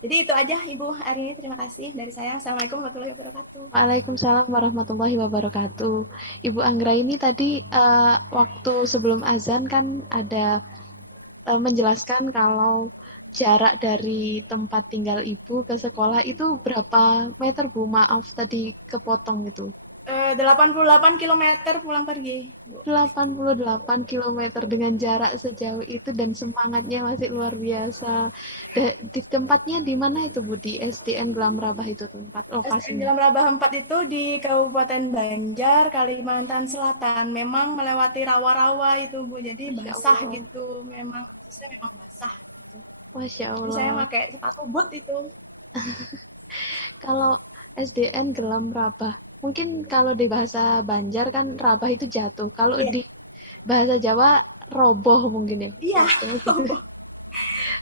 Jadi itu aja Ibu hari ini, terima kasih dari saya. Assalamualaikum warahmatullahi wabarakatuh. Waalaikumsalam warahmatullahi wabarakatuh. Ibu Anggra ini tadi waktu sebelum azan kan ada menjelaskan kalau jarak dari tempat tinggal Ibu ke sekolah itu berapa meter Bu? Maaf tadi kepotong gitu. 88 km pulang pergi. 88 km dengan jarak sejauh itu dan semangatnya masih luar biasa. Di tempatnya di mana itu Bu? Di SDN Gelam Rabah itu tempat lokasinya? SDN Gelam Rabah 4 itu di Kabupaten Banjar, Kalimantan Selatan. Memang melewati rawa-rawa itu Bu, jadi basah gitu. Memang basah gitu. Masya Allah. Jadi saya pakai sepatu boot itu. Kalau SDN Gelam Rabah, mungkin kalau di bahasa Banjar kan Rabah itu jatuh. Kalau di bahasa Jawa roboh mungkin ya. Iya.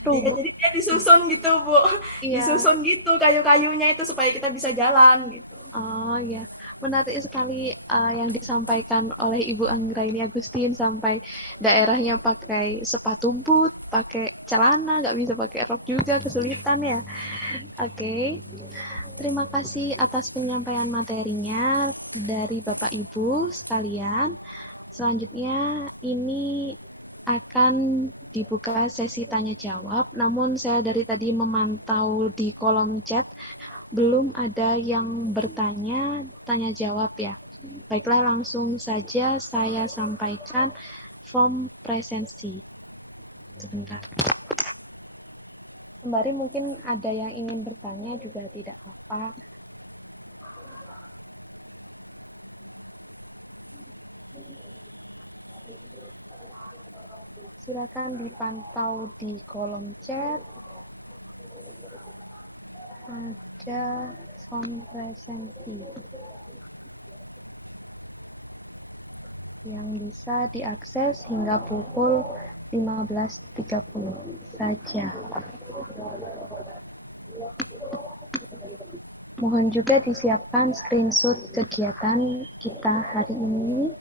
Iya, jadi dia disusun gitu Bu. Iya. Disusun gitu kayu-kayunya itu supaya kita bisa jalan gitu. Oh iya, menarik sekali yang disampaikan oleh Ibu Anggraini Agustin, sampai daerahnya pakai sepatu boot, pakai celana, nggak bisa pakai rok juga, kesulitan ya. Oke. Terima kasih atas penyampaian materinya dari Bapak Ibu sekalian. Selanjutnya ini akan dibuka sesi tanya jawab, namun saya dari tadi memantau di kolom chat belum ada yang bertanya tanya jawab ya. Baiklah, langsung saja saya sampaikan form presensi. Sebentar. Sembari mungkin ada yang ingin bertanya juga tidak apa-apa. Silakan dipantau di kolom chat. Ada form presensi yang bisa diakses hingga pukul 15.30 saja. Mohon juga disiapkan screenshot kegiatan kita hari ini.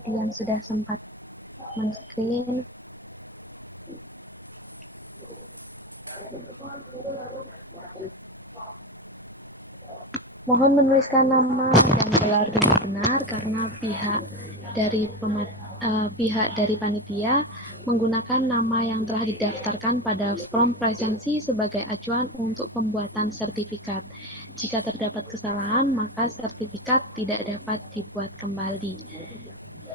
Bagi yang sudah sempat men-screen, mohon menuliskan nama dan gelar dengan benar karena pihak dari panitia menggunakan nama yang telah didaftarkan pada form presensi sebagai acuan untuk pembuatan sertifikat. Jika terdapat kesalahan, maka sertifikat tidak dapat dibuat kembali.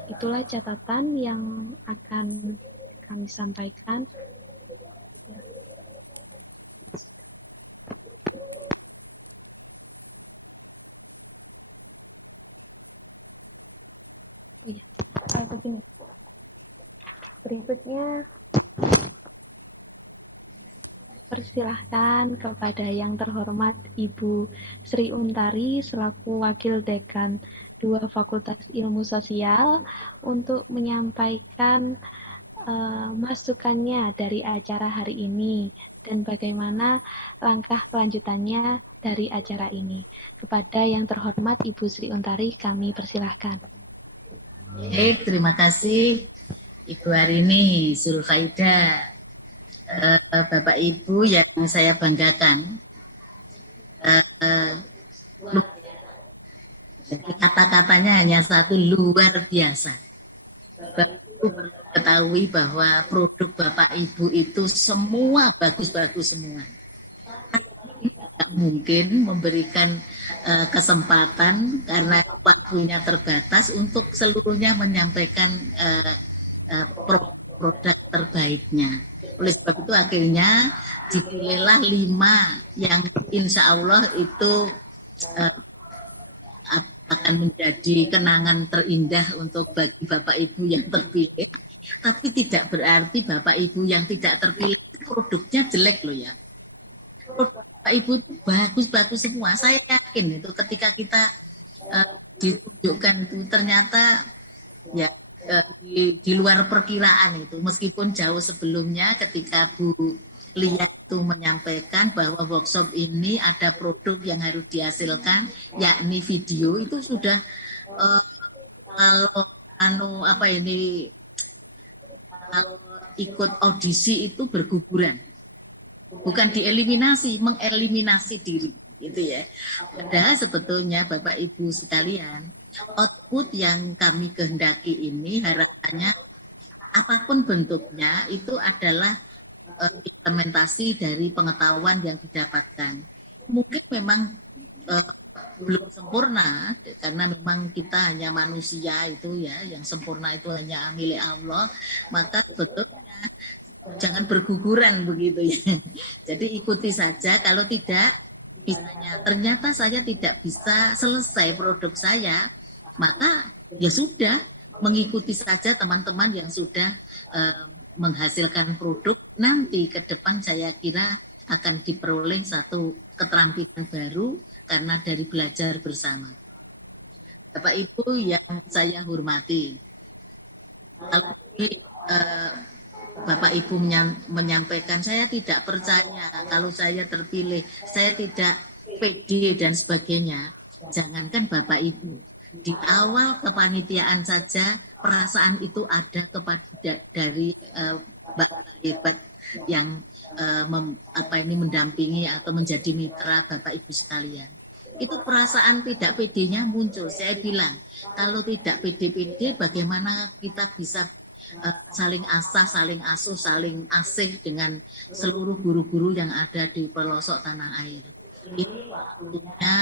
Itulah catatan yang akan kami sampaikan. Oh iya, begini. Berikutnya, persilahkan kepada yang terhormat Ibu Sri Untari selaku Wakil Dekan 2 Fakultas Ilmu Sosial untuk menyampaikan masukannya dari acara hari ini dan bagaimana langkah kelanjutannya dari acara ini. Kepada yang terhormat Ibu Sri Untari, kami persilahkan. Baik, terima kasih Ibu Arini Zulfaida. Bapak Ibu yang saya banggakan, kata-katanya hanya satu, luar biasa. Bapak Ibu perlu ketahui bahwa produk Bapak Ibu itu semua bagus-bagus semua. Tidak mungkin memberikan kesempatan karena waktunya terbatas untuk seluruhnya menyampaikan produk terbaiknya. Oleh sebab itu akhirnya dipilihlah 5 yang insya Allah itu akan menjadi kenangan terindah untuk bagi Bapak Ibu yang terpilih. Tapi tidak berarti Bapak Ibu yang tidak terpilih produknya jelek loh ya. Produk Bapak Ibu itu bagus-bagus semua. Saya yakin itu ketika kita ditunjukkan itu ternyata ya di luar perkiraan itu, meskipun jauh sebelumnya ketika Bu Lia itu menyampaikan bahwa workshop ini ada produk yang harus dihasilkan, yakni video, itu sudah kalau ikut audisi itu berguguran, bukan dieliminasi, mengeliminasi diri, gitu ya. Padahal sebetulnya Bapak Ibu sekalian, output yang kami kehendaki ini harapannya apapun bentuknya itu adalah implementasi dari pengetahuan yang didapatkan. Mungkin memang belum sempurna karena memang kita hanya manusia itu ya, yang sempurna itu hanya milik Allah, maka sebetulnya jangan berguguran begitu ya. Jadi ikuti saja, kalau tidak misalnya ternyata saya tidak bisa selesai produk saya, maka ya sudah, mengikuti saja teman-teman yang sudah menghasilkan produk. Nanti ke depan saya kira akan diperoleh satu keterampilan baru karena dari belajar bersama. Bapak Ibu yang saya hormati, kalau Bapak Ibu menyampaikan saya tidak percaya kalau saya terpilih, saya tidak pede dan sebagainya. Jangankan Bapak Ibu, di awal kepanitiaan saja perasaan itu ada dari Mbak hebat yang mendampingi atau menjadi mitra Bapak Ibu sekalian. Itu perasaan tidak pedenya muncul. Saya bilang, kalau tidak pede-pede bagaimana kita bisa saling asah, saling asuh, saling asih dengan seluruh guru-guru yang ada di pelosok tanah air. Ini waktunya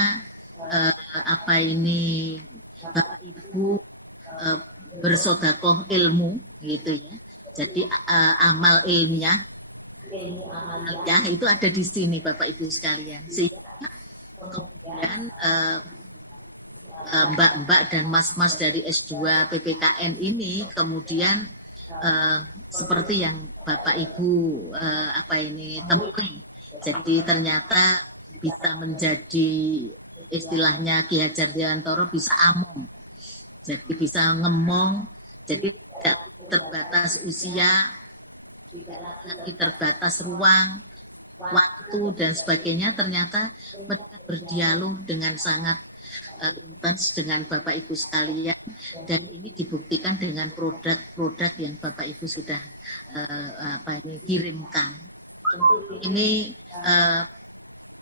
Bapak Ibu bersodakoh ilmu gitu ya. Jadi amal ilmiah ya itu ada di sini Bapak Ibu sekalian. Sehingga kemudian mbak-mbak dan mas-mas dari S2 PPKN ini kemudian seperti yang Bapak Ibu temui. Jadi ternyata bisa menjadi istilahnya Ki Hajar Dewantara bisa among. Jadi bisa ngemong. Jadi tidak terbatas usia, tidak terbatas ruang, waktu dan sebagainya. Ternyata mereka berdialog dengan sangat intens dengan Bapak Ibu sekalian, dan ini dibuktikan dengan produk-produk yang Bapak Ibu sudah kirimkan. Ini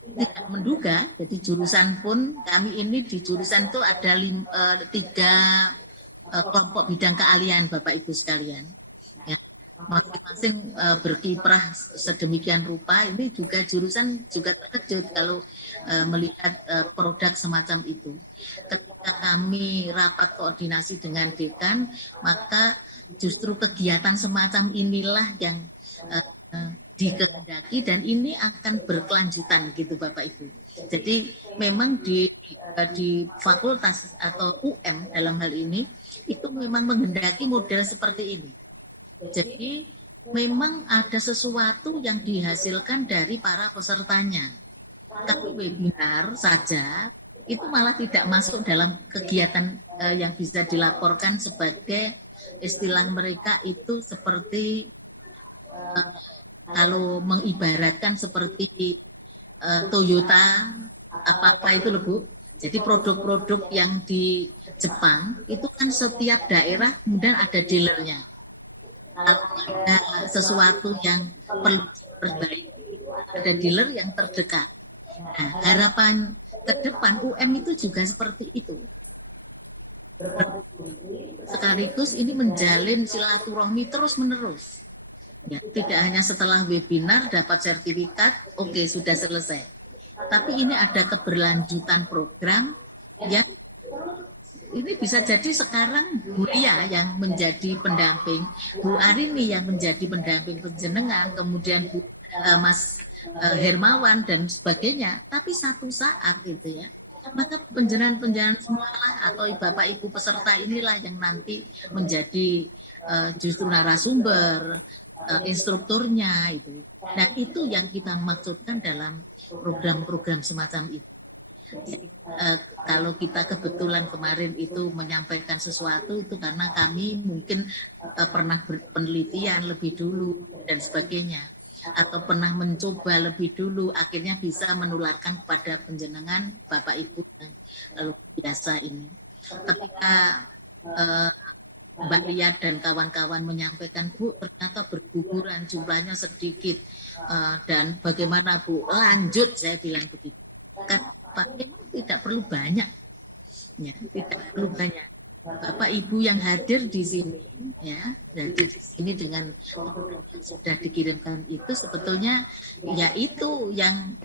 tidak menduga, jadi jurusan pun kami ini di jurusan itu ada 3 kelompok bidang keahlian Bapak Ibu sekalian. Ya, masing-masing berkiprah sedemikian rupa. Ini juga jurusan juga terkejut kalau melihat produk semacam itu. Ketika kami rapat koordinasi dengan dekan, maka justru kegiatan semacam inilah yang dikehendaki, dan ini akan berkelanjutan gitu Bapak Ibu. Jadi memang di fakultas atau UM dalam hal ini itu memang menghendaki model seperti ini. Jadi memang ada sesuatu yang dihasilkan dari para pesertanya. Kalau webinar saja itu malah tidak masuk dalam kegiatan yang bisa dilaporkan sebagai istilah mereka itu seperti kalau mengibaratkan seperti Toyota apa itu loh Bu. Jadi produk-produk yang di Jepang itu kan setiap daerah kemudian ada dealernya. Kalau ada sesuatu yang perlu diperbaiki, ada dealer yang terdekat. Nah, harapan ke depan UM itu juga seperti itu. Sekaligus ini menjalin silaturahmi terus-menerus. Ya, tidak hanya setelah webinar dapat sertifikat, oke, sudah selesai. Tapi ini ada keberlanjutan program yang ini bisa jadi sekarang Bu Lia yang menjadi pendamping, Bu Arini yang menjadi pendamping penjenengan, kemudian Mas Hermawan dan sebagainya. Tapi satu saat gitu ya, maka penjenengan semua atau Bapak Ibu peserta inilah yang nanti menjadi justru narasumber, instrukturnya itu. Nah, itu yang kita maksudkan dalam program-program semacam itu. Jadi, kalau kita kebetulan kemarin itu menyampaikan sesuatu itu karena kami mungkin pernah berpenelitian lebih dulu dan sebagainya, atau pernah mencoba lebih dulu, akhirnya bisa menularkan kepada penjenengan Bapak Ibu yang luar biasa ini. Ketika Mbak Lia dan kawan-kawan menyampaikan, Bu, ternyata berguguran, jumlahnya sedikit, dan bagaimana Bu? Lanjut, saya bilang begitu. Karena memang tidak perlu banyak, ya, tidak perlu banyak. Bapak Ibu yang hadir di sini, ya, hadir di sini dengan yang sudah dikirimkan itu sebetulnya, ya itu yang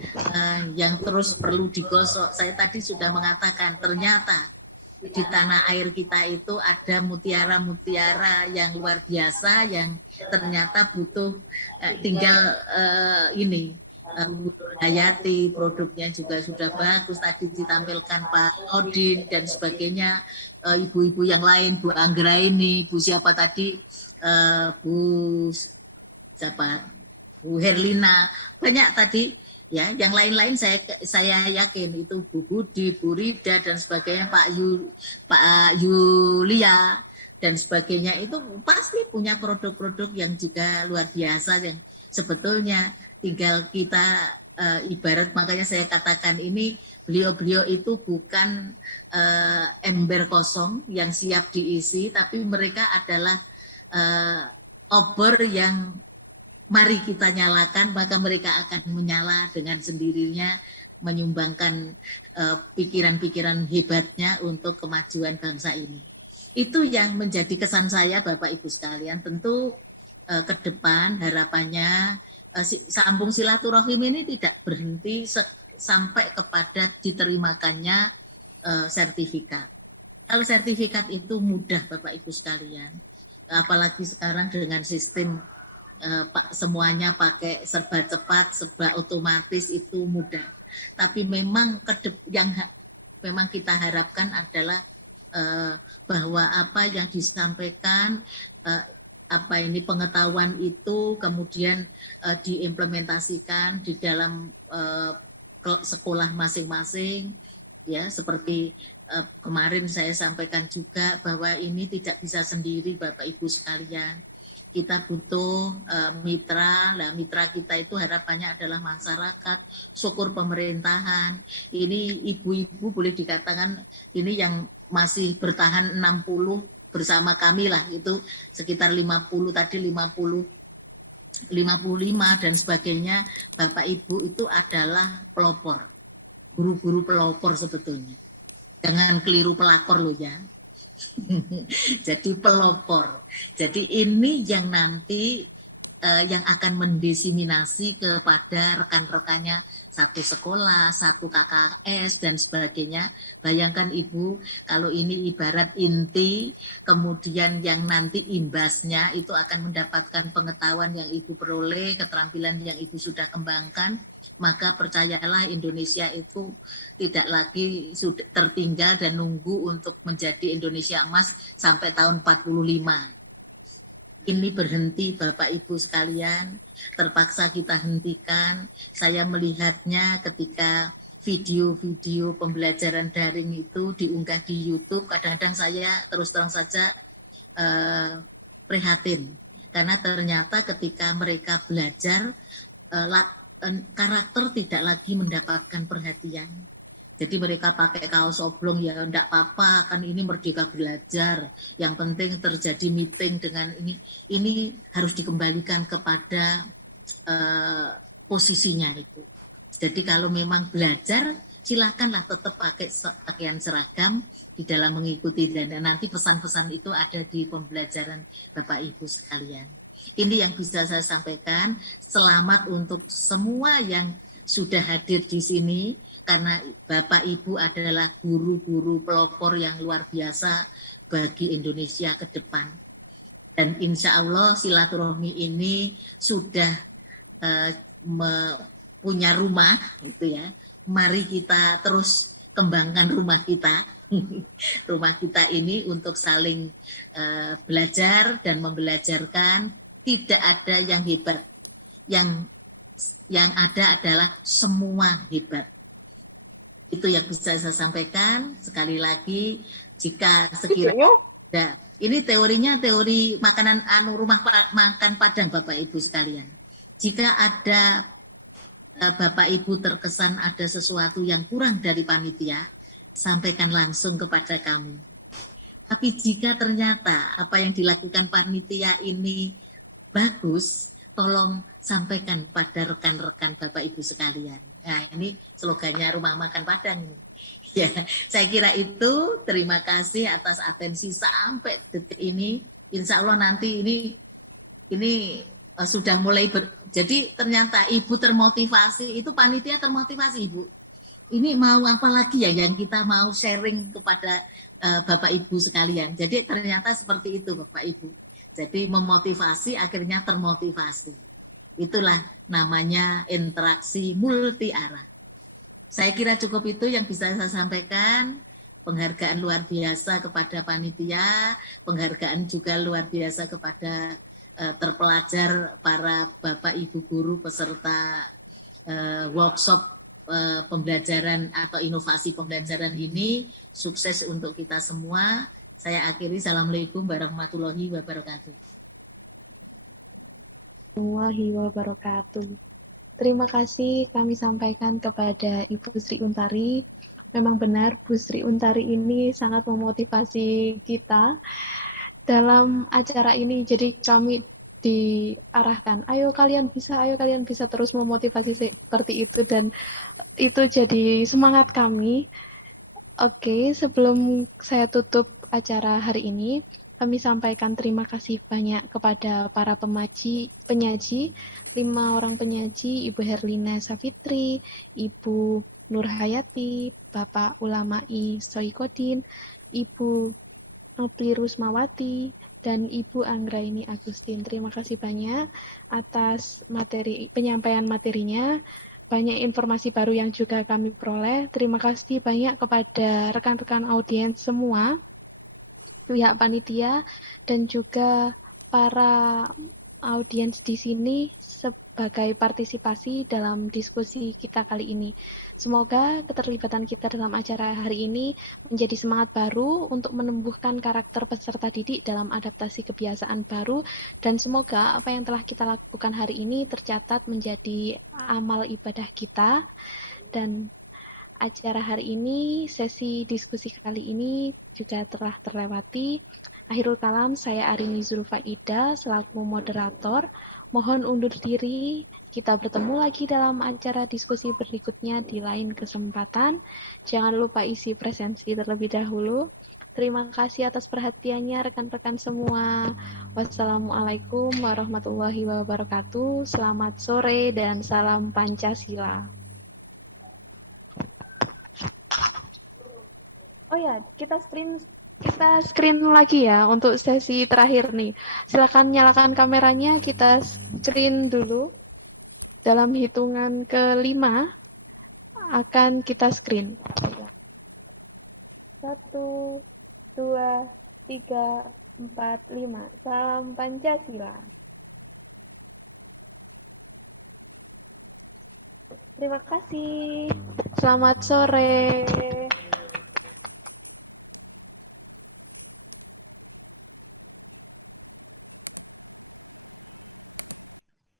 terus perlu digosok. Saya tadi sudah mengatakan ternyata di tanah air kita itu ada mutiara-mutiara yang luar biasa yang ternyata butuh tinggal Bu Hayati, produknya juga sudah bagus, tadi ditampilkan Pak Odin dan sebagainya, ibu-ibu yang lain, Bu Anggraini, Bu siapa tadi, Bu Herlina, banyak tadi. Ya, yang lain-lain saya yakin itu Bu Budi, Bu Rida dan sebagainya, Pak Yulia dan sebagainya itu pasti punya produk-produk yang juga luar biasa yang sebetulnya tinggal kita ibarat, makanya saya katakan ini beliau-beliau itu bukan ember kosong yang siap diisi, tapi mereka adalah obor yang mari kita nyalakan, maka mereka akan menyala dengan sendirinya, menyumbangkan pikiran-pikiran hebatnya untuk kemajuan bangsa ini. Itu yang menjadi kesan saya, Bapak Ibu sekalian. Tentu ke depan harapannya sambung silaturahim ini tidak berhenti sampai kepada diterimakannya sertifikat. Kalau sertifikat itu mudah, Bapak Ibu sekalian, apalagi sekarang dengan sistem semuanya pakai serba cepat, serba otomatis, itu mudah. Tapi memang yang memang kita harapkan adalah bahwa apa yang disampaikan, pengetahuan itu kemudian diimplementasikan di dalam sekolah masing-masing, ya, seperti kemarin saya sampaikan juga bahwa ini tidak bisa sendiri Bapak Ibu sekalian. kita butuh mitra. Nah, mitra kita itu harapannya adalah masyarakat, syukur pemerintahan. Ini ibu-ibu boleh dikatakan ini yang masih bertahan 60 bersama kami lah, itu sekitar 50 tadi 50 55 dan sebagainya. Bapak Ibu itu adalah pelopor, guru-guru pelopor sebetulnya. Jangan keliru pelakor loh ya. Jadi pelopor. Jadi ini yang nanti yang akan mendesiminasi kepada rekan-rekannya, satu sekolah, satu KKS dan sebagainya. Bayangkan Ibu, kalau ini ibarat inti, kemudian yang nanti imbasnya itu akan mendapatkan pengetahuan yang Ibu peroleh, keterampilan yang Ibu sudah kembangkan, maka percayalah Indonesia itu tidak lagi sudah tertinggal dan nunggu untuk menjadi Indonesia emas sampai tahun 45. Ini berhenti Bapak Ibu sekalian, terpaksa kita hentikan. Saya melihatnya ketika video-video pembelajaran daring itu diunggah di YouTube, kadang-kadang saya terus terang saja prihatin. Karena ternyata ketika mereka belajar, karakter tidak lagi mendapatkan perhatian. Jadi mereka pakai kaos oblong, ya enggak apa-apa, kan ini Merdeka Belajar. Yang penting terjadi meeting dengan ini. Ini harus dikembalikan kepada posisinya itu. Jadi kalau memang belajar, silakanlah tetap pakai pakaian seragam di dalam mengikuti. Dan nanti pesan-pesan itu ada di pembelajaran Bapak Ibu sekalian. Ini yang bisa saya sampaikan. Selamat untuk semua yang sudah hadir di sini, karena Bapak Ibu adalah guru-guru pelopor yang luar biasa bagi Indonesia ke depan. Dan insya Allah silaturahmi ini sudah punya rumah, itu ya. Mari kita terus kembangkan rumah kita, rumah kita ini untuk saling belajar dan membelajarkan. Tidak ada yang hebat, yang ada adalah semua hebat. Itu yang bisa saya sampaikan. Sekali lagi, jika sekiranya ini teorinya teori makanan rumah makan Padang Bapak Ibu sekalian. Jika ada Bapak Ibu terkesan ada sesuatu yang kurang dari panitia, sampaikan langsung kepada kami. Tapi jika ternyata apa yang dilakukan panitia ini bagus, tolong sampaikan pada rekan-rekan Bapak Ibu sekalian. Nah, ini slogannya Rumah Makan Padang. Ya, saya kira itu. Terima kasih atas atensi sampai detik ini. Insya Allah nanti ini sudah mulai jadi ternyata Ibu termotivasi, itu panitia termotivasi Ibu. Ini mau apa lagi ya yang kita mau sharing kepada Bapak Ibu sekalian. Jadi ternyata seperti itu Bapak Ibu. Jadi memotivasi akhirnya termotivasi. Itulah namanya interaksi multi arah. Saya kira cukup itu yang bisa saya sampaikan. Penghargaan luar biasa kepada panitia, penghargaan juga luar biasa kepada terpelajar para Bapak Ibu guru peserta workshop pembelajaran atau inovasi pembelajaran ini. Sukses untuk kita semua. Saya akhiri, Assalamualaikum warahmatullahi wabarakatuh. Warahmatullahi wabarakatuh. Terima kasih kami sampaikan kepada Ibu Sri Untari. Memang benar Bu Sri Untari ini sangat memotivasi kita dalam acara ini. Jadi kami diarahkan, ayo kalian bisa terus memotivasi seperti itu, dan itu jadi semangat kami. Oke, sebelum saya tutup acara hari ini, kami sampaikan terima kasih banyak kepada para penyaji, 5 orang penyaji, Ibu Herlina Safitri, Ibu Nur Hayati, Bapak Ulamai Soikodin, Ibu Nopli Rusmawati, dan Ibu Anggraini Agustin. Terima kasih banyak atas penyampaian materinya. Banyak informasi baru yang juga kami peroleh. Terima kasih banyak kepada rekan-rekan audiens semua, pihak panitia, dan juga para audiens di sini sebagai partisipasi dalam diskusi kita kali ini. Semoga keterlibatan kita dalam acara hari ini menjadi semangat baru untuk menumbuhkan karakter peserta didik dalam adaptasi kebiasaan baru, dan semoga apa yang telah kita lakukan hari ini tercatat menjadi amal ibadah kita. Dan acara hari ini, sesi diskusi kali ini juga telah terlewati. Akhirul kalam, saya Arini Zulfaida selaku moderator. Mohon undur diri, kita bertemu lagi dalam acara diskusi berikutnya di lain kesempatan. Jangan lupa isi presensi terlebih dahulu. Terima kasih atas perhatiannya rekan-rekan semua. Wassalamualaikum warahmatullahi wabarakatuh. Selamat sore dan salam Pancasila. Oh ya, kita screen lagi ya untuk sesi terakhir nih. Silakan nyalakan kameranya, kita screen dulu. Dalam hitungan ke-5 akan kita screen. 1, 2, 3, 4, 5. Salam Pancasila. Terima kasih. Selamat sore.